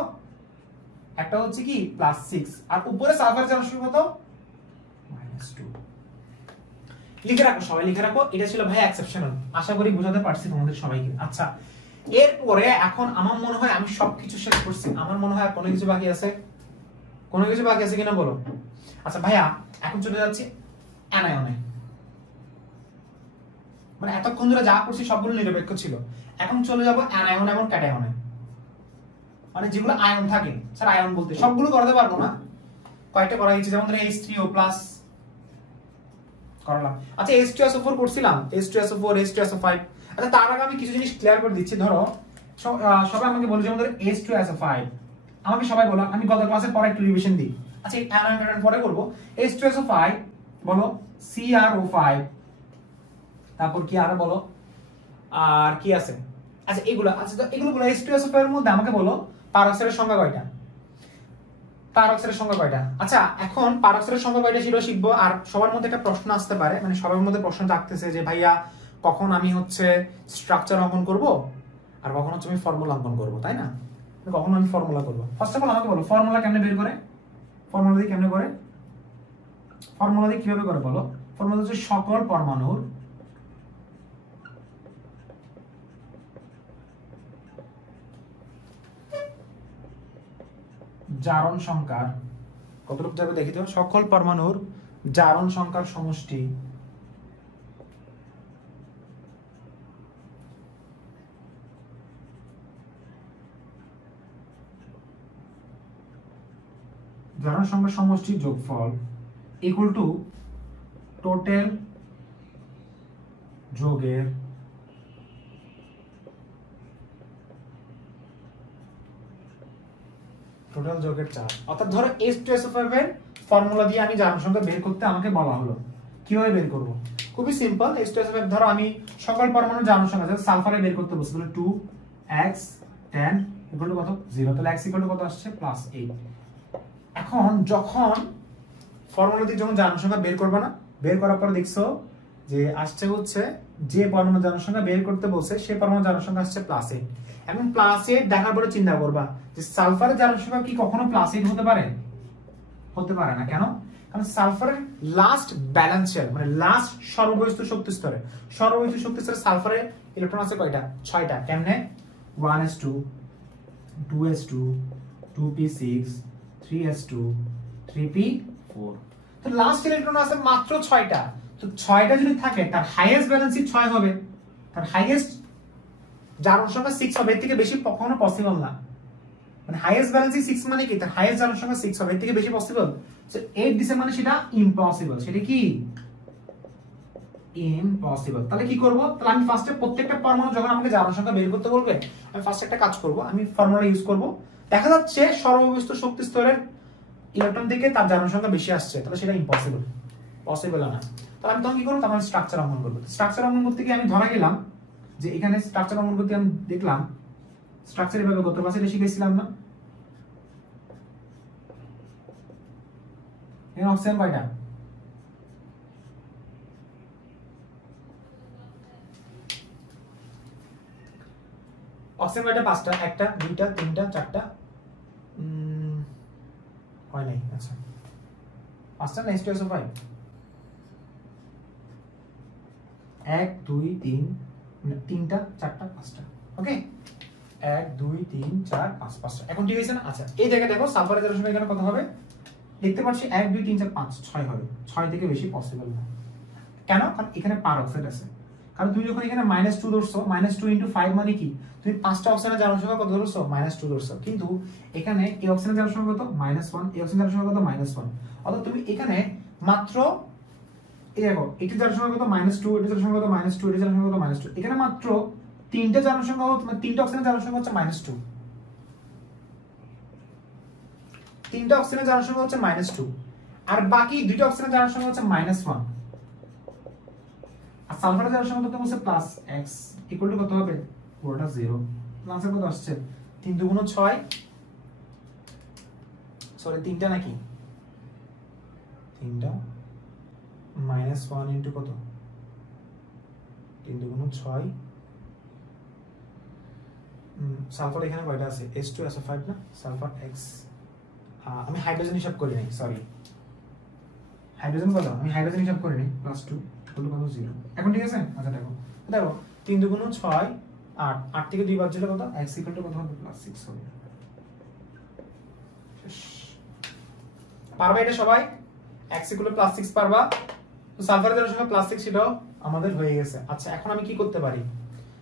একটা হচ্ছে কি +6, আর উপরে সালফারের জারণ সংখ্যা কত? -2। লিখে রাখো, সবাই লিখে রাখো, এটা ছিল ভাই এক্সেপশনাল। আশা করি বোঝাতে পারছি তোমাদের সবাইকে। আচ্ছা, এরপরে এখন আমার মনে হয় আমি সবকিছু শেষ করছি, আমার মনে হয় কোনো কিছু বাকি আছে? কোনো কিছু বাকি আছে কিনা বলো? আচ্ছা ভাইয়া, এখন চলে যাচ্ছি অ্যানায়নে। মানে এতক্ষণ ধরে যা করছি সবগুলো নিরপেক্ষ ছিল, এখন চলে যাব অ্যানায়ন এবং ক্যাটায়নে, মানে যেগুলো আয়ন থাকে। স্যার আয়ন বলতে সবগুলো করাতে পারবো না, কয়েকটা করা হয়েছে, যেমন ধরো H3O+ করালাম। আচ্ছা, H2SO4 করছিলাম, H2SO4, H2SO5। আচ্ছা, তার আগে আমি কিছু জিনিস ক্লিয়ার করে দিচ্ছি। ধরো সবাই আমাকে বলে, যেমন ধরো H2SO5, আমাকে সবাই বলো, আমি গত ক্লাসের পরে একটু রিভিশন দিই। আচ্ছা এই অ্যানায়ন পরে করব। H2SO5 বলো, CrO5, তারপর কি আর বলো, আর কি আছে? আচ্ছা এগুলো, আচ্ছা তো এগুলো বলো। H2SO5 এর মধ্যে আমাকে বলো পারক্সাইডের সংখ্যা কয়টা? পারক্সাইডের সংখ্যা কয়টা? আচ্ছা এখন পারক্সাইডের সংখ্যা কয়টা সেটা শিখবো। আর সবার মধ্যে একটা প্রশ্ন আসতে পারে, মানে সবার মধ্যে প্রশ্ন জাগতেছে যে ভাইয়া কখন আমি হচ্ছে স্ট্রাকচার অঙ্কন করব আর কখন হচ্ছে আমি ফর্মুলা অঙ্কন করব, তাই না? কখন আমি ফর্মুলা করব? ফার্স্ট অফ অল আমাকে বলো ফর্মুলা কেমনে বের করে? ফর্মুলা দিয়ে কেমনে করে? ফর্মুলা দিয়ে কিভাবে করে বলো? ফর্মুলা হচ্ছে সকল পরমাণুর জারণ সংখ্যার, কতটুকু যাবে দেখি তো, সকল পরমাণুর জারণ সংখ্যার সমষ্টি জারণ সংখ্যার সমষ্টির যোগফল ইকুয়াল টু টোটাল যোগের চার। অর্থাৎ ধরো H2SO5 এর ফর্মুলা দিয়ে আমি জারণ সংখ্যা বের করতে আমাকে বলা হলো, কিভাবে বের করব? খুবই সিম্পল। H2SO5 ধরো আমি সকল পরমাণুর জারণ সংখ্যা সালফারে বের করতে বলছি, তাহলে 2x 10 ইকুয়াল টু কত? 0। তাহলে x ইকুয়াল টু কত আসছে? +8। এখন যখন ফর্মুলা দিয়ে যখন জারণ সংখ্যা বের করবে না, বের করার পর দেখছো যে আসছে হচ্ছে যে পরমাণুর জারণ সংখ্যা বের করতে বলছে সে পরমাণুর জারণ সংখ্যা আসছে +8। এখন +8 দেখার পরে চিন্তা করবা যে সালফারের জারণ সংখ্যা কি কখনো +8 হতে পারে? হতে পারে না। কেন? কারণ সালফারের লাস্ট ব্যালেন্স শেল, মানে লাস্ট সর্ববহিষ্ঠ শক্তি স্তরে, সর্ববহিষ্ঠ শক্তি স্তরে সালফারের ইলেকট্রন আছে কয়টা? 6টা। কেমনে? 1s2 2s2 2p6 3s2 3p4। তো লাস্ট ইলেকট্রন আছে মাত্র 6টা। তো 6টা যদি থাকে তার হাইয়েস্ট ব্যালেন্সই 6 হবে, তার হাইয়েস্ট জারণ সংখ্যা 6 হবে। এর থেকে বেশি কখনো পসিবল না। মানে হাইয়েস্ট ব্যালেন্সই 6 মানে কি? তার হাইয়েস্ট জারণ সংখ্যা 6 হবে। এর থেকে বেশি পসিবল? সো 8 দিছে মানে সেটা ইম্পসিবল। সেটা কি? ইম্পসিবল। তাহলে কি করব? তাহলে আমি ফার্স্টে প্রত্যেকটা পরমাণু যখন আমাকে জারণ সংখ্যা বের করতে বলবে, আমি ফার্স্টে একটা কাজ করব, আমি ফর্মুলা ইউজ করব। দেখা যাচ্ছে সর্ববহিষ্ঠ শক্তি স্তরের ইলেকট্রন থেকে তার জারণ সংখ্যা বেশি আসছে, তাহলে সেটা ইম্পসিবল, পসিবল না। তাহলে আমি তখন কি করব? তখন স্ট্রাকচার অঙ্কন করব। স্ট্রাকচার অঙ্কন করতে গিয়ে আমি ধরা গেলাম যে এখানে স্ট্রাকচার অঙ্কন করতে আমি দেখলাম স্ট্রাকচার এভাবে গত ক্লাসে শিখেছিলাম না? এর অক্সিজেন কয়টা? অক্সিজেন কয়টা? 5টা। 1টা 2টা 3টা 4টা হয় নাই। আচ্ছা 5টা না H2SO5? 1 2 3 3টা 4টা 5টা। ওকে 1 2 3 4 5 5টা। এখন ঠিক আছে না? আচ্ছা এই জায়গায় দেখো সালফারের জারণ সংখ্যা এখানে কত হবে? দেখতে পাচ্ছি 1 2 3 4 5 6 হবে। 6 থেকে বেশি পসিবল না। কেন? কারণ এখানে পারঅক্সাইড আছে। কারণ তুমি যখন এখানে -2 ধরছো, -2 * 5 মানে কি? তুমি 5টা অক্সিজেনের জারণ সংখ্যা কত ধরছো? -2 ধরছো। কিন্তু এখানে এই অক্সিজেনের জারণ সংখ্যা কত? -1, এই অক্সিজেনের জারণ সংখ্যা কত? -1। অর্থাৎ তুমি এখানে মাত্র এই দেখো এটির জারণ সংখ্যা কত? -2, এটির জারণ সংখ্যা কত? -2, এটির জারণ সংখ্যা কত? -2। এখানে মাত্র তিনটা জারণ সংখ্যা হচ্ছে, মানে তিনটা অক্সিজেনের জারণ সংখ্যা হচ্ছে -2। তিনটা অক্সিজেনের জারণ সংখ্যা হচ্ছে -2 আর বাকি দুইটা অক্সিজেনের জারণ সংখ্যা হচ্ছে -1। আর সালফারের জারণ সংখ্যা কত বলছে? +x ইকুয়াল টু কত হবে? পুরোটা 0। আনসার কত আসছে? 3 2 গুণ 6, সরি 3টা নাকি? 3টা -1 ইনটু কত? 3 2 গুণ 6। সালফার এখানে কয়টা আছে? H2SO5 না? সালফার x, আমি হাইড্রোজেন হিসাব করি নাই, সরি হাইড্রোজেন কত? আমি হাইড্রোজেন হিসাব করি নাই। +2 ইকুয়াল টু কত? 0। এখন ঠিক আছে? আচ্ছা দেখো দেখো 3 2 গুণ 6 8, 8 থেকে 2 বাদ দিলে কত? x ইকুয়াল টু কত হবে? +6 হবে। পারবা এটা সবাই? x ইকুয়াল টু +6 পারবা? তো সালফারের জারণ সংখ্যা +6 সেটাও আমাদের হয়ে গেছে। আচ্ছা এখন আমি কি করতে পারি?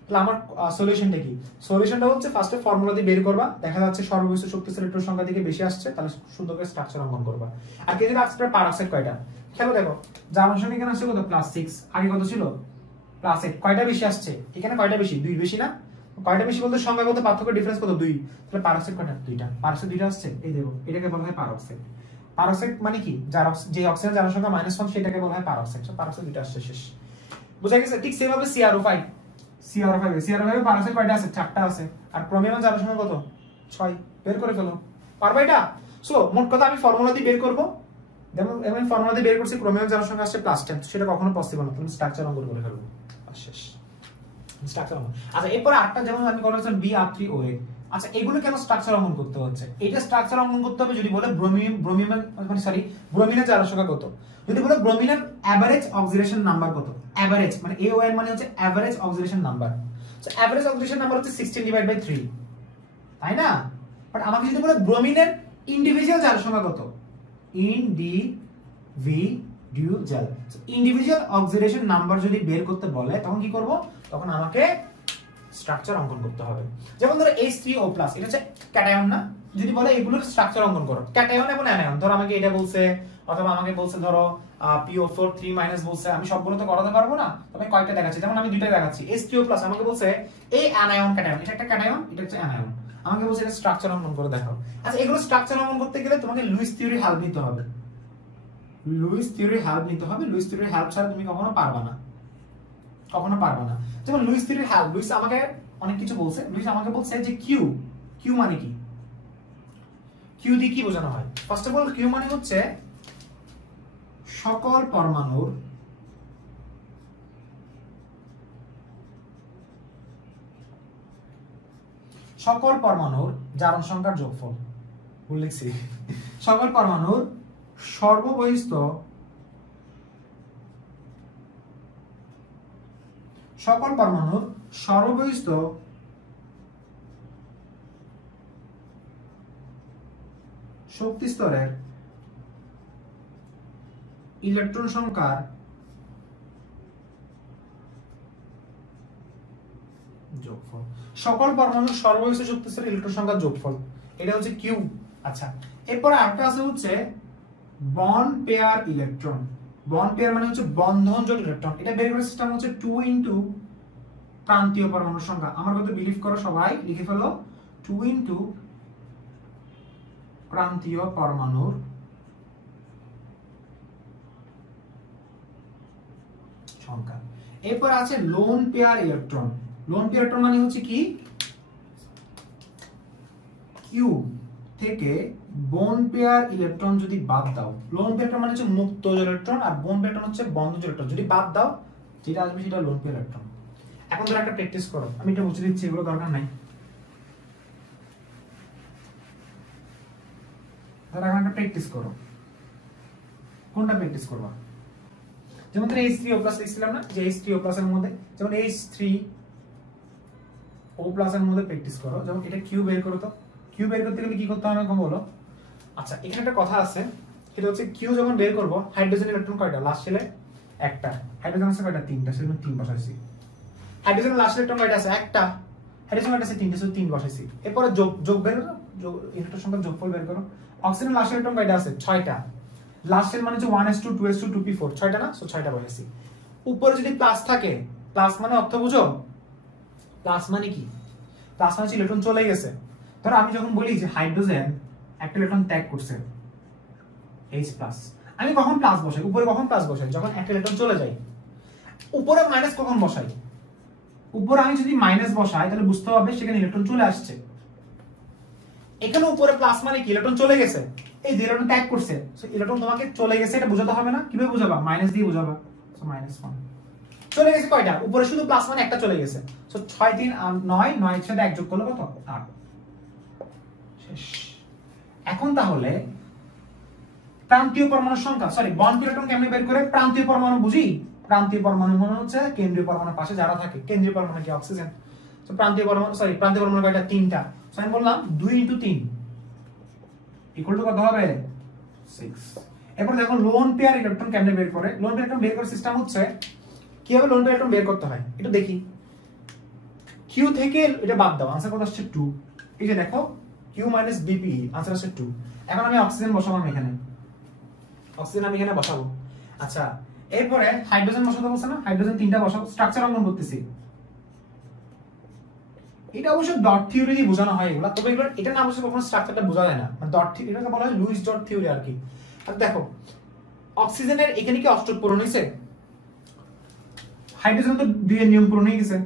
তাহলে আমার সলিউশনটা কি? সলিউশনটা হচ্ছে ফার্স্টে ফর্মুলা দিয়ে বের করবা, দেখা যাচ্ছে সর্ববিষ্ট শক্তি ইলেকট্রন সংখ্যা থেকে বেশি আসছে, তাহলে সুন্দর করে স্ট্রাকচার অঙ্কন করবা। আর কি যেটা আসছে পারঅক্সাইড কয়টা? খেলো দেখো জারণ সংখ্যা এখানে আসছে কত? +6, আগে কত ছিল? +8। কয়টা বেশি আসছে? এখানে কয়টা বেশি? 2 বেশি না? কয়টা বেশি বলতে সংখ্যা কত, পার্থক্য ডিফারেন্স কত, 2। তাহলে পারক্সাইড কয়টা, 2টা। পারক্সাইড 2টা আসছে, এই দেখো এটাকে বলা হয় পারক্সাইড। পারক্সাইড মানে কি, যার যে অক্সিজেন জারণ সংখ্যা -1 সেটাকে বলা হয় পারক্সাইড। সো পারক্সাইড 2টা আসছে, শেষ। বুঝা গেছে? ঠিক সেভাবে CrO5 এর পারক্সাইড কয়টা আছে, 4টা আছে। আর ক্রোমিয়ামের জারণ সংখ্যা কত, 6। বের করে ফেলো, পারবে এটা? সো মোট কথা আমি ফর্মুলা দিয়ে বের করব, যেমন আমি ফর্মুলা দিয়ে বের করছি ক্রোমিয়ামের জারণ সংখ্যা আসছে +10, সেটা কখনো পসিবল না। তুমি স্ট্রাকচার অঙ্কন করে ফেলবো, শেষ। স্ট্রাকচার অঙ্কন। আচ্ছা এরপর 8টা যেমন আমি করেছিলাম BR3OA। আচ্ছা এগুলো কেন স্ট্রাকচার অঙ্কন করতে হচ্ছে? এটা স্ট্রাকচার অঙ্কন করতে হবে যদি বলে ব্রোমিনের জারণ সংখ্যা কত, যদি বলে ব্রোমিনের এভারেজ অক্সিডেশন নাম্বার কত। এভারেজ মানে AON মানে হচ্ছে average oxidation number. So average oxidation number হচ্ছে 16/3, তাই না? বাট আমাকে যদি বলে ব্রোমিনের ইন্ডিভিজুয়াল জারণ সংখ্যা কত, ইন্ডিভিজুয়াল অক্সিডেশন নাম্বার যদি বের করতে বলে তখন কি করব, তখন আমাকে স্ট্রাকচার অঙ্কন করতে হবে। যেমন ধরো H3O+, এটা হচ্ছে ক্যাটায়ন না, যদি বলে এগুলোর স্ট্রাকচার অঙ্কন করো, ক্যাটায়ন এবং অ্যানায়ন। ধরো আমাকে এটা বলছে, অথবা আমাকে বলছে ধরো PO4 3- বলছে, আমি সবগুলো তো করাতে পারবো না, তবে কয়েকটা দেখাচ্ছি। যেমন আমি দুইটা দেখাচ্ছি। H3O+ আমাকে বলছে এই অ্যানায়ন ক্যাটায়ন, এটা একটা ক্যাটায়ন, এটা হচ্ছে অ্যানায়ন, আমাকে বলছে এটা স্ট্রাকচার অঙ্কন করে দেখাও। আচ্ছা এগুলো স্ট্রাকচার অঙ্কন করতে গেলে তোমাকে লুইস থিওরি হেল্প নিতে হবে। লুইস থিওরির হেল্প ছাড়া তুমি কখনো পারবা না, যেমন লুইস থিওরির হেল্প, লুইস আমাকে অনেক কিছু বলছে। লুইস আমাকে বলছে যে কিউ মানে কি, কিউ দিয়ে কি বোঝানো হয়। ফার্স্ট অফ অল কিউ মানে হচ্ছে সকল পরমাণুর জারণ সংখ্যার যোগফল। লিখছি সকল পরমাণুর সর্ববহিস্থ শক্তি স্তরের ইলেকট্রন সংখ্যার যোগফল। সকল পরমাণুর সর্ববহিস্থ শক্তি স্তরের ইলেকট্রন সংখ্যার যোগফল, এটা হচ্ছে কিউ। আচ্ছা এরপর আরেকটা আছে হচ্ছে bond pair electron. Bond pair মানে হচ্ছে বন্ধন জোড় ইলেকট্রন। এটা বের করার সিস্টেম হচ্ছে 2 প্রান্তীয় পরমাণুর সংখ্যা। আমার কথা বিলিভ করো, সবাই লিখে ফেলো, 2 প্রান্তীয় পরমাণুর সংখ্যা। এরপর আছে lone pair electron. Lone pair electron মানে হচ্ছে কি, কিউ থেকে বোন পেয়ার ইলেকট্রন যদি বাদ দাও, লোন পেয়ার ইলেকট্রন মানে হচ্ছে মুক্ত ইলেকট্রন, আর বোন পেয়ার ইলেকট্রন হচ্ছে বন্ধ ইলেকট্রন, যদি বাদ দাও যেটা আসবে সেটা লোন পেয়ার ইলেকট্রন। এখন ধরো একটা প্র্যাকটিস করো, আমি এটা মুছে দিচ্ছি, এগুলো দরকার নাই। ধরো এখন একটা প্র্যাকটিস করো, কোনটা প্র্যাকটিস করবা? যেমন ধরো H3O+ লিখছিলাম না, যে H3O+ এর মধ্যে, যেমন H3O+ এর মধ্যে প্র্যাকটিস করো। যেমন এটা কিউ বের করো, তো কিউ বের করতে গেলে কি করতে হবে আমাকে বলো। আচ্ছা এখানে একটা কথা আছে, সেটা হচ্ছে কিউ যখন বের করব, হাইড্রোজেন ইলেকট্রন কয়টা, লাস্ট শেলে একটা, হাইড্রোজেন আছে কয়টা, 3টা, সেজন্য 3 বসাইছি। হাইড্রোজেন লাস্ট ইলেকট্রন কয়টা আছে, একটা, হাইড্রোজেন কয়টা আছে, 3টা, সেজন্য 3 বসাইছি। এরপর যোগ বের করো, ইলেকট্রন সংখ্যার যোগফল বের করো। অক্সিজেন লাস্ট ইলেকট্রন কয়টা আছে, 6টা, লাস্ট এর মানে হচ্ছে 1s2 2s2 2p4, 6টা না, সো 6টা বসাইছি। উপরে যদি প্লাস থাকে, প্লাস মানে অর্থ বুঝো, প্লাস মানে কি, প্লাস মানে ইলেকট্রন চলে গেছে। ধরো আমি যখন বলি যে হাইড্রোজেন একটা ইলেকট্রন ত্যাগ করছে, H+, আমি কখন প্লাস বসাই, উপরে কখন প্লাস বসাই, যখন একটা ইলেকট্রন চলে যায়। উপরে মাইনাস কখন বসাই, উপরে আমি যদি মাইনাস বসাই তাহলে বুঝতে হবে সেখানে ইলেকট্রন চলে আসছে। এখানে উপরে প্লাস মানে কি, ইলেকট্রন চলে গেছে, এই যে ইলেকট্রন ত্যাগ করছে, সো ইলেকট্রন তোমাকে চলে গেছে এটা বোঝাতে হবে না। কিভাবে বোঝাবা, মাইনাস দিয়ে বোঝাবা। সো -1 চলে গেছে কয়টা, উপরে শুধু প্লাস মানে একটা চলে গেছে। সো 6 3 9, 9 এর সাথে 1 যোগ করলে কত, 8, শেষ। এখন তাহলে প্রান্তীয় পরমাণুর সংখ্যা, সরি বন্ড ইলেকট্রন কেমনে বের করে, প্রান্তীয় পরমাণু বুঝি। প্রান্তীয় পরমাণু মানে হচ্ছে কেন্দ্রীয় পরমাণুর পাশে যারা থাকে, কেন্দ্রীয় পরমাণু কি অক্সিজেন। সো প্রান্তীয় পরমাণু, সরি প্রান্তীয় পরমাণু কয়টা, 3টা। সো আমি বললাম 2 × 3 ইকুয়াল টু কত হবে, 6। এরপর দেখো লোন পেয়ার ইলেকট্রন কেমনে বের করে। লোন পেয়ার ইলেকট্রন বের করার সিস্টেম হচ্ছে, কিভাবে লোন পেয়ার ইলেকট্রন বের করতে হয় একটু দেখি। কিউ থেকে এটা বাদ দাও, आंसर কত আসছে 2। এই যে দেখো কিউ - বিপি, आंसर আসছে 2। এখন আমি অক্সিজেন বসাবো, এখানে অক্সিজেন আমি এখানে বসাবো। আচ্ছা এরপরে হাইড্রোজেন বসাতে বলছে না, হাইড্রোজেন 3টা বসাবো। স্ট্রাকচার অঙ্কন করতেছি, এটা অবশ্য ডট থিওরি দিয়ে বোঝানো হয় এগুলা, তবে এগুলো এটা না অবশ্য কখনো স্ট্রাকচারটা বোঝা যায় না, মানে ডট থিওরি এটাকে বলা হয় লুইস ডট থিওরি আর কি। আর দেখো অক্সিজেনের এখানে কি অষ্টক পূরণ হয়েছে, হাইড্রোজেন তো 2 এর নিয়ম পূরণ হয়ে গেছে,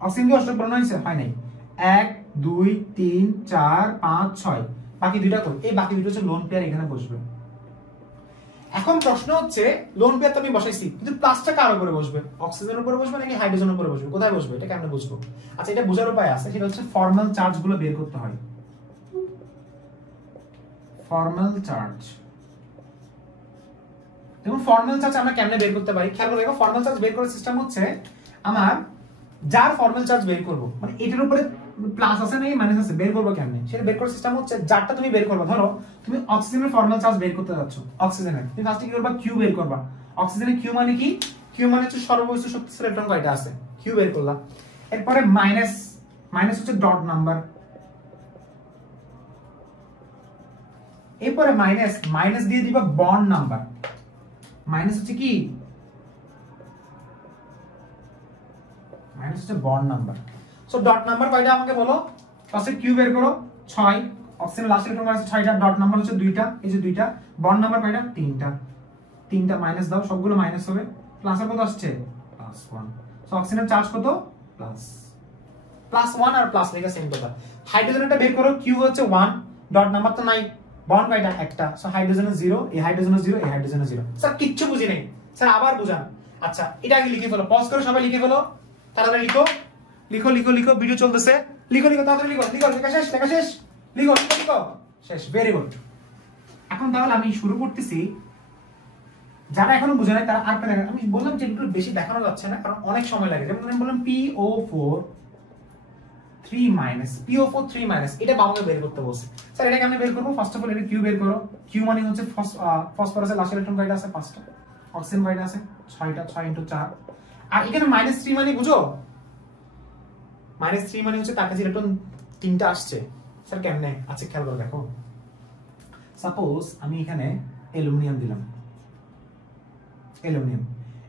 অক্সিজেন কি অষ্টক পূরণ হয়েছে, হয় নাই। 1 2 3 4 5 6 বাকি দুইটা কই, এই বাকি দুটো হচ্ছে লোন পেয়ার, এখানে বসবে। এখন প্রশ্ন হচ্ছে লোন পেয়ার তো আমি বসাইছি, কিন্তু প্লাসটা কার উপরে বসবে, অক্সিজেনের উপরে বসবে নাকি হাইড্রোজেনের উপরে বসবে, কোথায় বসবে, এটা কেমনে বুঝবো? আচ্ছা এটা বোঝার উপায় আছে, সেটা হচ্ছে ফর্মাল চার্জ গুলো বের করতে হয়। ফর্মাল চার্জ, দেখুন ফর্মাল চার্জ আমরা কেমনে বের করতে পারি, খেয়াল করে দেখো। ফর্মাল চার্জ বের করার সিস্টেম হচ্ছে আমার যার ফর্মাল চার্জ বের করব, মানে এটার উপরে প্লাস আছে নাকি মাইনাস আছে, বের করবো কেমনে, সেটা বের করার সিস্টেম হচ্ছে যারটা তুমি বের করবে। ধরো তুমি অক্সিজেনের ফর্মাল চার্জ বের করতে যাচ্ছ, অক্সিজেনের তুমি ফার্স্টে কি করবা, কিউ বের করবা। অক্সিজেনের কিউ মানে কি, কিউ মানে হচ্ছে সর্বোচ্চ শক্তিশালী ইলেকট্রন কয়টা আছে, কিউ বের করলাম। এরপরে মাইনাস, মাইনাস হচ্ছে ডট নাম্বার, এরপরে মাইনাস, মাইনাস দিয়ে দিবা বন্ড নাম্বার, মাইনাস হচ্ছে কি, মাইনাস হচ্ছে bond number. So dot number কয়টা আমাকে বলো, ফার্স্টে কিউ বের করো 6, অক্সিজেন লাস্ট ইলেকট্রন আছে 6টা, ডট নাম্বার হচ্ছে 2টা, এই যে 2টা, বন্ড নাম্বার কয়টা 3টা, 3টা মাইনাস দাও, সবগুলো মাইনাস হবে, প্লাস এর কত আসছে +1। সো অক্সিজেনের চার্জ কত +1 আর প্লাস লেখা সেম কথা। হাইড্রোজেনটা বের করো, কিউ হচ্ছে 1, ডট নাম্বার তো নাই, বন্ড কয়টা একটা, সো হাইড্রোজেনের 0, এই হাইড্রোজেনের 0, এই হাইড্রোজেনের 0। স্যার কিচ্ছু বুঝি নাই স্যার, আবার বুঝান। আচ্ছা এটা আগে লিখে ফেলো, পজ করে সবাই লিখে ফেলো, তাড়াতাড়ি লিখো লিখো লিখো লিখো, ভিডিও চলতেছে, লিখো লিখো তাড়াতাড়ি লিখো, লিখো লেখা শেষ, লেখা শেষ, লিখো লিখো লিখো শেষ, ভেরি গুড। এখন তাহলে আমি শুরু করতেছি, যারা এখনো বুঝে নাই তারা আর পেন, আমি বললাম যে একটু বেশি দেখানো যাচ্ছে না কারণ অনেক সময় লাগে। যেমন আমি বললাম PO4 3 PO4 3 এটা বামকে বের করতে বলছে। স্যার এটা কেমনে বের করব, ফার্স্ট অফ অল এটা কিউ বের করো, কিউ মানে হচ্ছে ফসফরাসের লাস্ট ইলেকট্রন কয়টা আছে 5টা, অক্সিজেন কয়টা আছে 6টা, 6 * 4। আর এখানে -3 মানে বুঝো, -3 মানে হচ্ছে তার কাছে ইলেকট্রন 3টা আসছে। স্যার কেমনে, আচ্ছা খেয়াল করে দেখো, সাপোজ আমি এখানে অ্যালুমিনিয়াম দিলাম,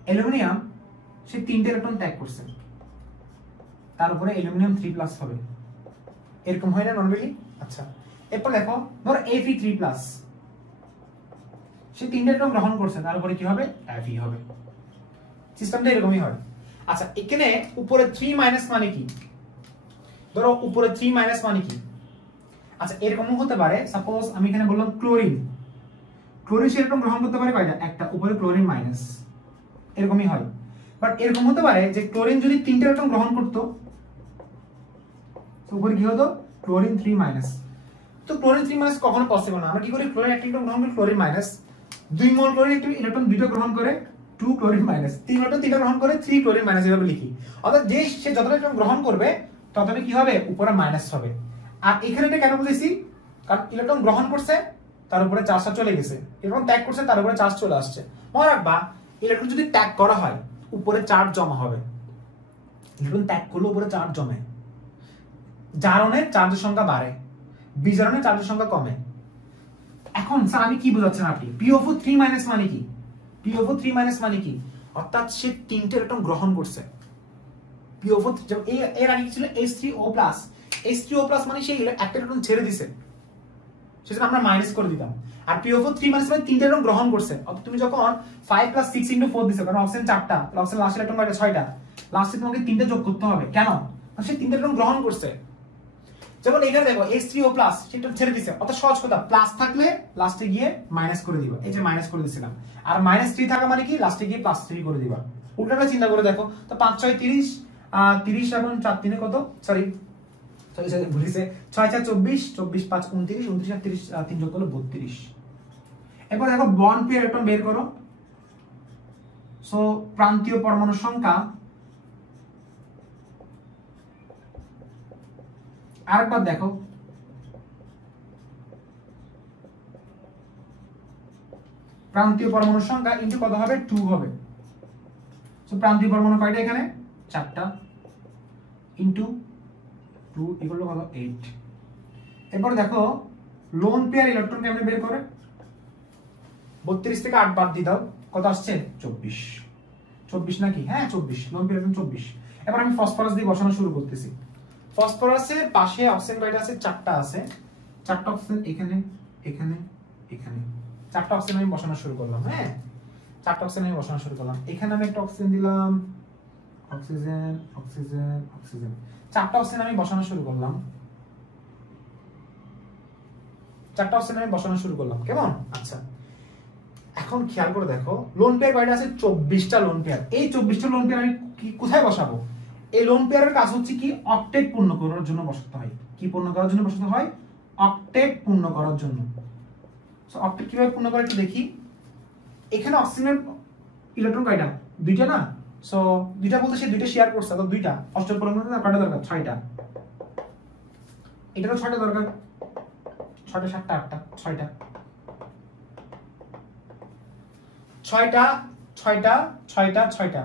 অ্যালুমিনিয়াম সে 3টে ইলেকট্রন ত্যাগ করছে, তার উপরে অ্যালুমিনিয়াম 3+ হবে, এরকম হয় না নরমালি। আচ্ছা এরপর দেখো ধরো Fe3+, সে 3টে ইলেকট্রন গ্রহণ করছে, তার উপরে কি হবে Fe হবে, সিস্টেমটা এরকমই হয়। আচ্ছা এখানে উপরে 3- মানে কি, ধরো উপরে 3- মানে কি, আচ্ছা এরকমও হতে পারে, সাপোজ আমি এখানে বললাম ক্লোরিন, ক্লোরিন সে ইলেকট্রন গ্রহণ করতে পারে কয়টা, একটা, উপরে ক্লোরিন মাইনাস, এরকমই হয়। বাট এরকম হতে পারে যে ক্লোরিন যদি 3টে ইলেকট্রন গ্রহণ করতো, তো উপরে কি হতো ক্লোরিন 3-, তো ক্লোরিন 3- কখনো পসিবল না। আমরা কি করি, ক্লোরিন একটা ইলেকট্রন গ্রহণ করে ক্লোরিন মাইনাস, 2 মোল ক্লোরিন একটা ইলেকট্রন 2টা গ্রহণ করে 2 ক্লোরিন মাইনাস, 3 ইলেকট্রন 3টা গ্রহণ করে 3 ক্লোরিন মাইনাস, এভাবে লিখি। অর্থাৎ যে সে যতটা ইলেকট্রন গ্রহণ করবে ততটা কি হবে, উপরে মাইনাস হবে। আর এখানে এটা কেন বুঝেছি, কারণ ইলেকট্রন গ্রহণ করছে তার উপরে চার্জটা চলে গেছে, ইলেকট্রন ত্যাগ করছে তার উপরে চার্জ চলে আসছে। মনে রাখবা ইলেকট্রন যদি ত্যাগ করা হয় উপরে চার্জ জমা হবে, ইলেকট্রন ত্যাগ করলে উপরে চার্জ জমে, জারণে চার্জের সংখ্যা বাড়ে, বিজারণে চার্জের সংখ্যা কমে। এখন স্যার আমি কি বোঝাচ্ছেন আপনি, PO4 3- মানে কি, PO4 3- মানে কি, অর্থাৎ সে 3টে ইলেকট্রন গ্রহণ করছে, PO4 এর আগে ছিল H3O+, H3O+ মানে সে একটা ইলেকট্রন ছেড়ে দিছে, সেটা আমরা মাইনাস করে দিতাম। আর PO4 3- মানে 3টে ইলেকট্রন গ্রহণ করছে, অর্থাৎ তুমি যখন 5 + 6 * 4 দিছো, কারণ অক্সিজেন 4টা, অক্সিজেন লাস্ট ইলেকট্রন কয়টা 6টা, লাস্টে তোমাকে 3টে যোগ করতে হবে, কেন, কারণ সে 3টে ইলেকট্রন গ্রহণ করছে। যেমন এখানে দেখো H3O+, সেটা ছেড়ে দিছে, অর্থাৎ সহজ কথা, প্লাস থাকলে লাস্টে গিয়ে মাইনাস করে দিবা, এই যে মাইনাস করে দিছিলাম। আর -3 থাকা মানে কি, লাস্টে গিয়ে +3 করে দিবা। উল্টাটা চিন্তা করে দেখো, তো 5 × 6 = 30, 30 এবং 4 × 3 কত, সরি ভুলিছে, 6 × 4 = 24, 24 × 5 = 29, 29 আর 30 3 যোগ করলে 32। এরপর দেখো বন্ড পেয়ার ইলেকট্রন বের করো, সো প্রান্তীয় পরমাণুর সংখ্যা, আরেকবার দেখো প্রান্তীয় পরমাণুর সংখ্যা ইনটু কত হবে, 2 হবে। সো প্রান্তীয় পরমাণু কয়টা এখানে 4টা, ইনটু 2 ইকুয়াল টু কত 8। এরপর দেখো লোন পেয়ার ইলেকট্রন কেমনে বের করে, 32 থেকে 8 বাদ দিয়ে দাও, কত আসছে 24, 24 নাকি, হ্যাঁ 24, লোন পেয়ার ইলেকট্রন 24। এবার আমি ফসফরাস দিয়ে বসানো শুরু করতেছি। ফসফরাসের পাশে অক্সিজেন কয়টা আছে? 4টা আছে। 4টা অক্সিজেন এখানে এখানে এখানে, 4টা অক্সিজেন আমি বসানো শুরু করলাম। হ্যাঁ, 4টা অক্সিজেন আমি বসানো শুরু করলাম। এখানে আমি একটা অক্সিজেন দিলাম, অক্সিজেন অক্সিজেন অক্সিজেন, 4টা অক্সিজেন আমি বসানো শুরু করলাম। 4টা অক্সিজেন আমি বসানো শুরু করলাম। কেমন? আচ্ছা, এখন খেয়াল করে দেখো লোন পেয়ার কয়টা আছে? 24টা লোন পেয়ার। এই 24টা লোন পেয়ার আমি কোথায় বসাবো? এই লোন পেয়ারের কাজ হচ্ছে কি? অক্টেট পূর্ণ করার জন্য বসাতে হয়। কি পূর্ণ করার জন্য বসাতে হয়? অক্টেট পূর্ণ করার জন্য। সো অক্টেট কিভাবে পূর্ণ করে একটু দেখি। এখানে অক্সিজেনের ইলেকট্রন কয়টা? 2টা না? সো 2টা বলতে সে 2টা শেয়ার করছে, তো 2টা। অষ্টক পরমাণু কয়টা দরকার? 6টা। এটারও 6টা দরকার। 6টা 7টা 8টা 6টা 6টা 6টা 6টা 6টা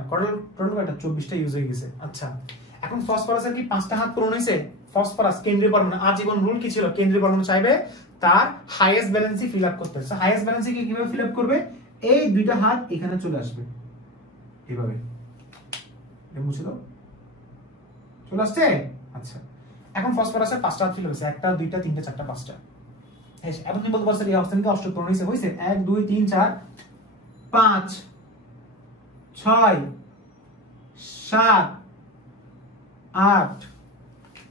টোটাল কয়টা? 24টা ইউজ হয়ে গেছে। আচ্ছা, এখন ফসফরাসের কি 5টা হাত পূরণ হয়েছে? ফসফরাস কেন্দ্রীয় পরমাণু, আজীবন রুল কি ছিল? কেন্দ্রীয় পরমাণু চাইবে তার হাইয়েস্ট ব্যালেন্সই ফিল আপ করতে। সো হাইয়েস্ট ব্যালেন্সই কিভাবে ফিল আপ করবে? এই 2টা হাত এখানে চলে আসবে এইভাবে, মুছে দাও, চলে আসছে। আচ্ছা, এখন ফসফরাসের 5টা হাত ফিল হয়েছে, 1টা 2টা 3টা 4টা 5টা। এখন তুমি বলতে পারছো এই অবস্থান কি অষ্টক পূরণ হয়েছে? হয়েছে। 1 2 3 4 5 6 7 8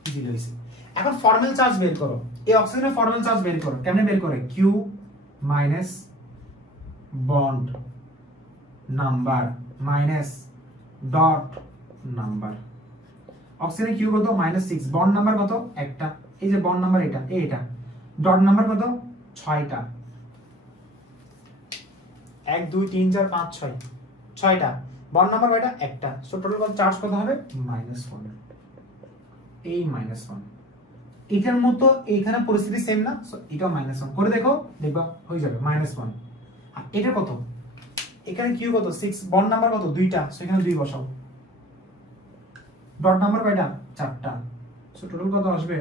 ইজি হয়েছে। এখন ফর্মাল চার্জ বের করো। এই অক্সিজেনের ফর্মাল চার্জ বের করো। কেমনে বের করে? Q minus bond number minus dot number. অক্সিজেনের Q কত? -6। বন্ড নাম্বার কত? একটা। এই যে বন্ড নাম্বার এটা, এটা। ডট নাম্বার কত? 6টা। 1 2 3 4 5 6, 6টা। বন্ড নাম্বার কয়টা? একটা। সো টোটাল চার্জ কত হবে? -1। এই -1 এটার মতো এইখানে পরিস্থিতি সেম না? সো এটাও -1 করে দেখো, দেখবা হয়ে যাবে -1। আর এটা কত? এখানে Q কত? 6। বন্ড নাম্বার কত? 2টা। সো এখানে 2 বসাও। ডট নাম্বার কয়টা? 4টা। সো টোটাল কত আসবে?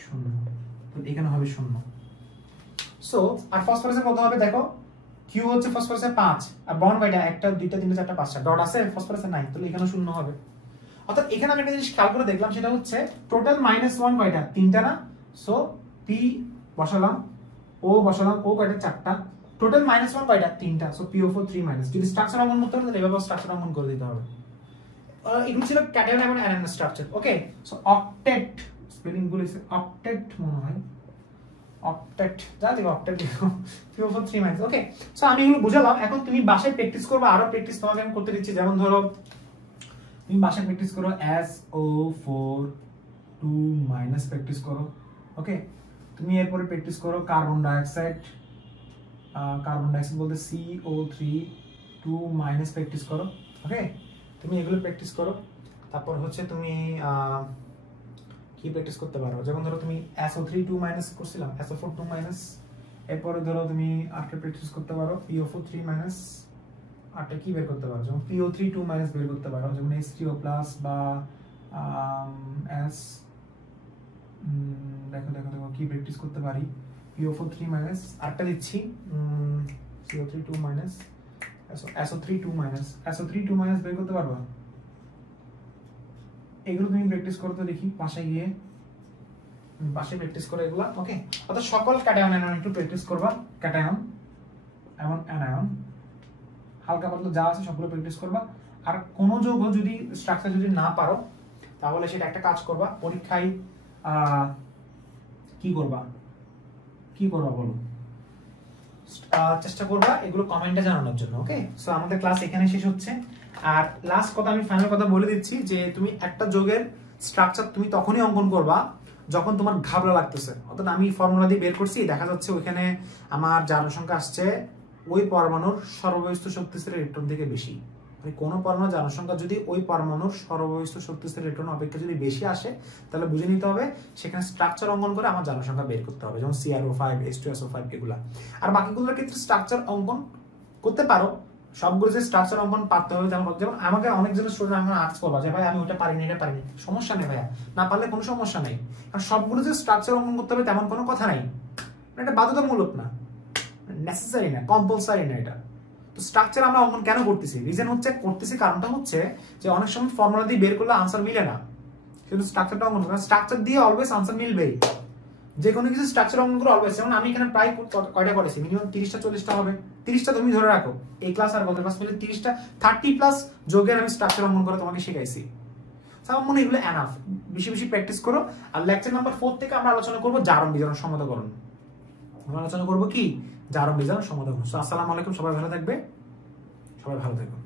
0। তো এখানে হবে 0। সো আর ফসফরাসের কত হবে দেখো? Q হচ্ছে ফসফরাসের 5, আর বন্ড কয়টা? 1টা 2টা 3টা 4টা 5টা। ডট আছে? ফসফরাসের নাই, তাহলে এখানে 0 হবে। অর্থাৎ এখানে আমি একটা জিনিস খেয়াল করে দেখলাম, সেটা হচ্ছে টোটাল -1 কয়টা? 3টা না? সো P বসালাম, O বসালাম, O কয়টা? 4টা। টোটাল -1 কয়টা? 3টা। So PO4 3-। যদি স্ট্রাকচার অঙ্কন করতে হবে তাহলে এভাবে স্ট্রাকচার অঙ্কন করে দিতে হবে। এগুলো ছিল ক্যাটায়ন এবং অ্যানায়ন স্ট্রাকচার। ওকে, সো অক্টেট স্পেলিং গুলো হচ্ছে অক্টেট মনে হয়, অক্টেট যা দিও, অক্টেট PO4 3-। ওকে, সো আমি এগুলো বুঝালাম। এখন তুমি বাসায় প্র্যাকটিস করবে, আরো প্র্যাকটিস তোমাকে আমি করতে দিচ্ছি। যেমন ধরো তুমি বাসায় প্র্যাকটিস করো SO4 2- প্র্যাকটিস করো। ওকে, তুমি এরপরে প্র্যাকটিস করো কার্বন ডাইঅক্সাইড, বলতে CO3 2- প্র্যাকটিস করো। ওকে, তুমি এগুলো প্র্যাকটিস করো। তারপর হচ্ছে তুমি কি প্র্যাকটিস করতে পারো? যেমন ধরো তুমি SO3 2- করছিলাম, SO4 2-। এরপরে ধরো তুমি আরেকটা প্র্যাকটিস করতে পারো PO4 3-। আরটা কি বের করতে পারো? যেমন PO3 2- বের করতে পারো, যেমন H3O+ বা S দেখো দেখো দেখো কি প্র্যাকটিস করতে পারি। PO4 3-। আরটা দিচ্ছি CO3 2-, SO3 2-। SO3 2- বের করতে পারবা? এগুলো তুমি প্র্যাকটিস করতে দেখি বাসায় গিয়ে, বাসায় প্র্যাকটিস করে এগুলো। ওকে, অর্থাৎ সকল ক্যাটায়ন অ্যানায়ন একটু প্র্যাকটিস করবা। ক্যাটায়ন এবং অ্যানায়ন হালকা পাতলা যা আছে সবগুলো প্র্যাকটিস করবা। আর কোন যৌগ যদি স্ট্রাকচার যদি না পারো তাহলে সেটা একটা কাজ করবা, পরীক্ষায় কি করবা বলো, চেষ্টা করবা এগুলো কমেন্টে জানানোর জন্য। ওকে, সো আমাদের ক্লাস এখানে শেষ হচ্ছে। আর লাস্ট কথা, আমি ফাইনাল কথা বলে দিচ্ছি যে তুমি একটা যৌগের স্ট্রাকচার তুমি তখনই অঙ্কন করবা যখন তোমার ঘাবলা লাগতেছে। অর্থাৎ আমি ফর্মুলা দিয়ে বের করছি, দেখা যাচ্ছে ওইখানে আমার জারণ সংখ্যা আসছে ওই পরমাণুর সর্ববহিষ্ঠ শক্তিস্তরের ইলেকট্রন থেকে বেশি। মানে কোন পরমাণুর জারণ সংখ্যা যদি ওই পরমাণুর সর্ববহিষ্ঠ শক্তিস্তরের ইলেকট্রন অপেক্ষা যদি বেশি আসে, তাহলে বুঝে নিতে হবে সেখানে স্ট্রাকচার অঙ্কন করে আমার জারণ সংখ্যা বের করতে হবে, যেমন CrO5 H2SO5 এগুলা। আর বাকিগুলোর ক্ষেত্রে স্ট্রাকচার অঙ্কন করতে পারো, সবগুলো যে স্ট্রাকচার অঙ্কন পারতে হবে তেমন। যেমন আমাকে অনেকজন স্টুডেন্ট আমাকে আস্ক করবা যে ভাই আমি ওটা পারিনি, এটা পারিনি। সমস্যা নেই ভাইয়া, না পারলে কোনো সমস্যা নেই। কারণ সবগুলো যে স্ট্রাকচার অঙ্কন করতে হবে তেমন কোনো কথা নাই, এটা বাধ্যতামূলক না, নেসেসারি না, কম্পালসারি না এটা। তো স্ট্রাকচার আমরা অঙ্কন কেন করতেছি, রিজন হচ্ছে করতেছি কারণটা হচ্ছে যে অনেক সময় ফর্মুলা দিয়ে বের করলে আনসার মিলে না, শুধু স্ট্রাকচারটা অঙ্কন করা, স্ট্রাকচার দিয়ে অলওয়েজ আনসার মিলবেই, যে কোনো কিছু স্ট্রাকচার অঙ্কন করে অলওয়েজ। যেমন আমি এখানে প্রায় কয়টা করেছি, মিনিমাম 30টা 40টা হবে, 30টা তুমি ধরে রাখো, এই ক্লাস আর গত ক্লাস মিলে 30টা 30+ যোগের আমি স্ট্রাকচার অঙ্কন করে তোমাকে শিখাইছি। আমার মনে এগুলো এনাফ, বেশি বেশি প্র্যাকটিস করো। আর লেকচার নাম্বার 4 থেকে আমরা আলোচনা করবো জারণ বিজারণ সমতাকরণ, আমরা আলোচনা করবো কি জারণ বিজারণ সমতাকরণ। আসসালামু আলাইকুম, সবাই ভালো থাকবে, সবাই ভালো থাকবে।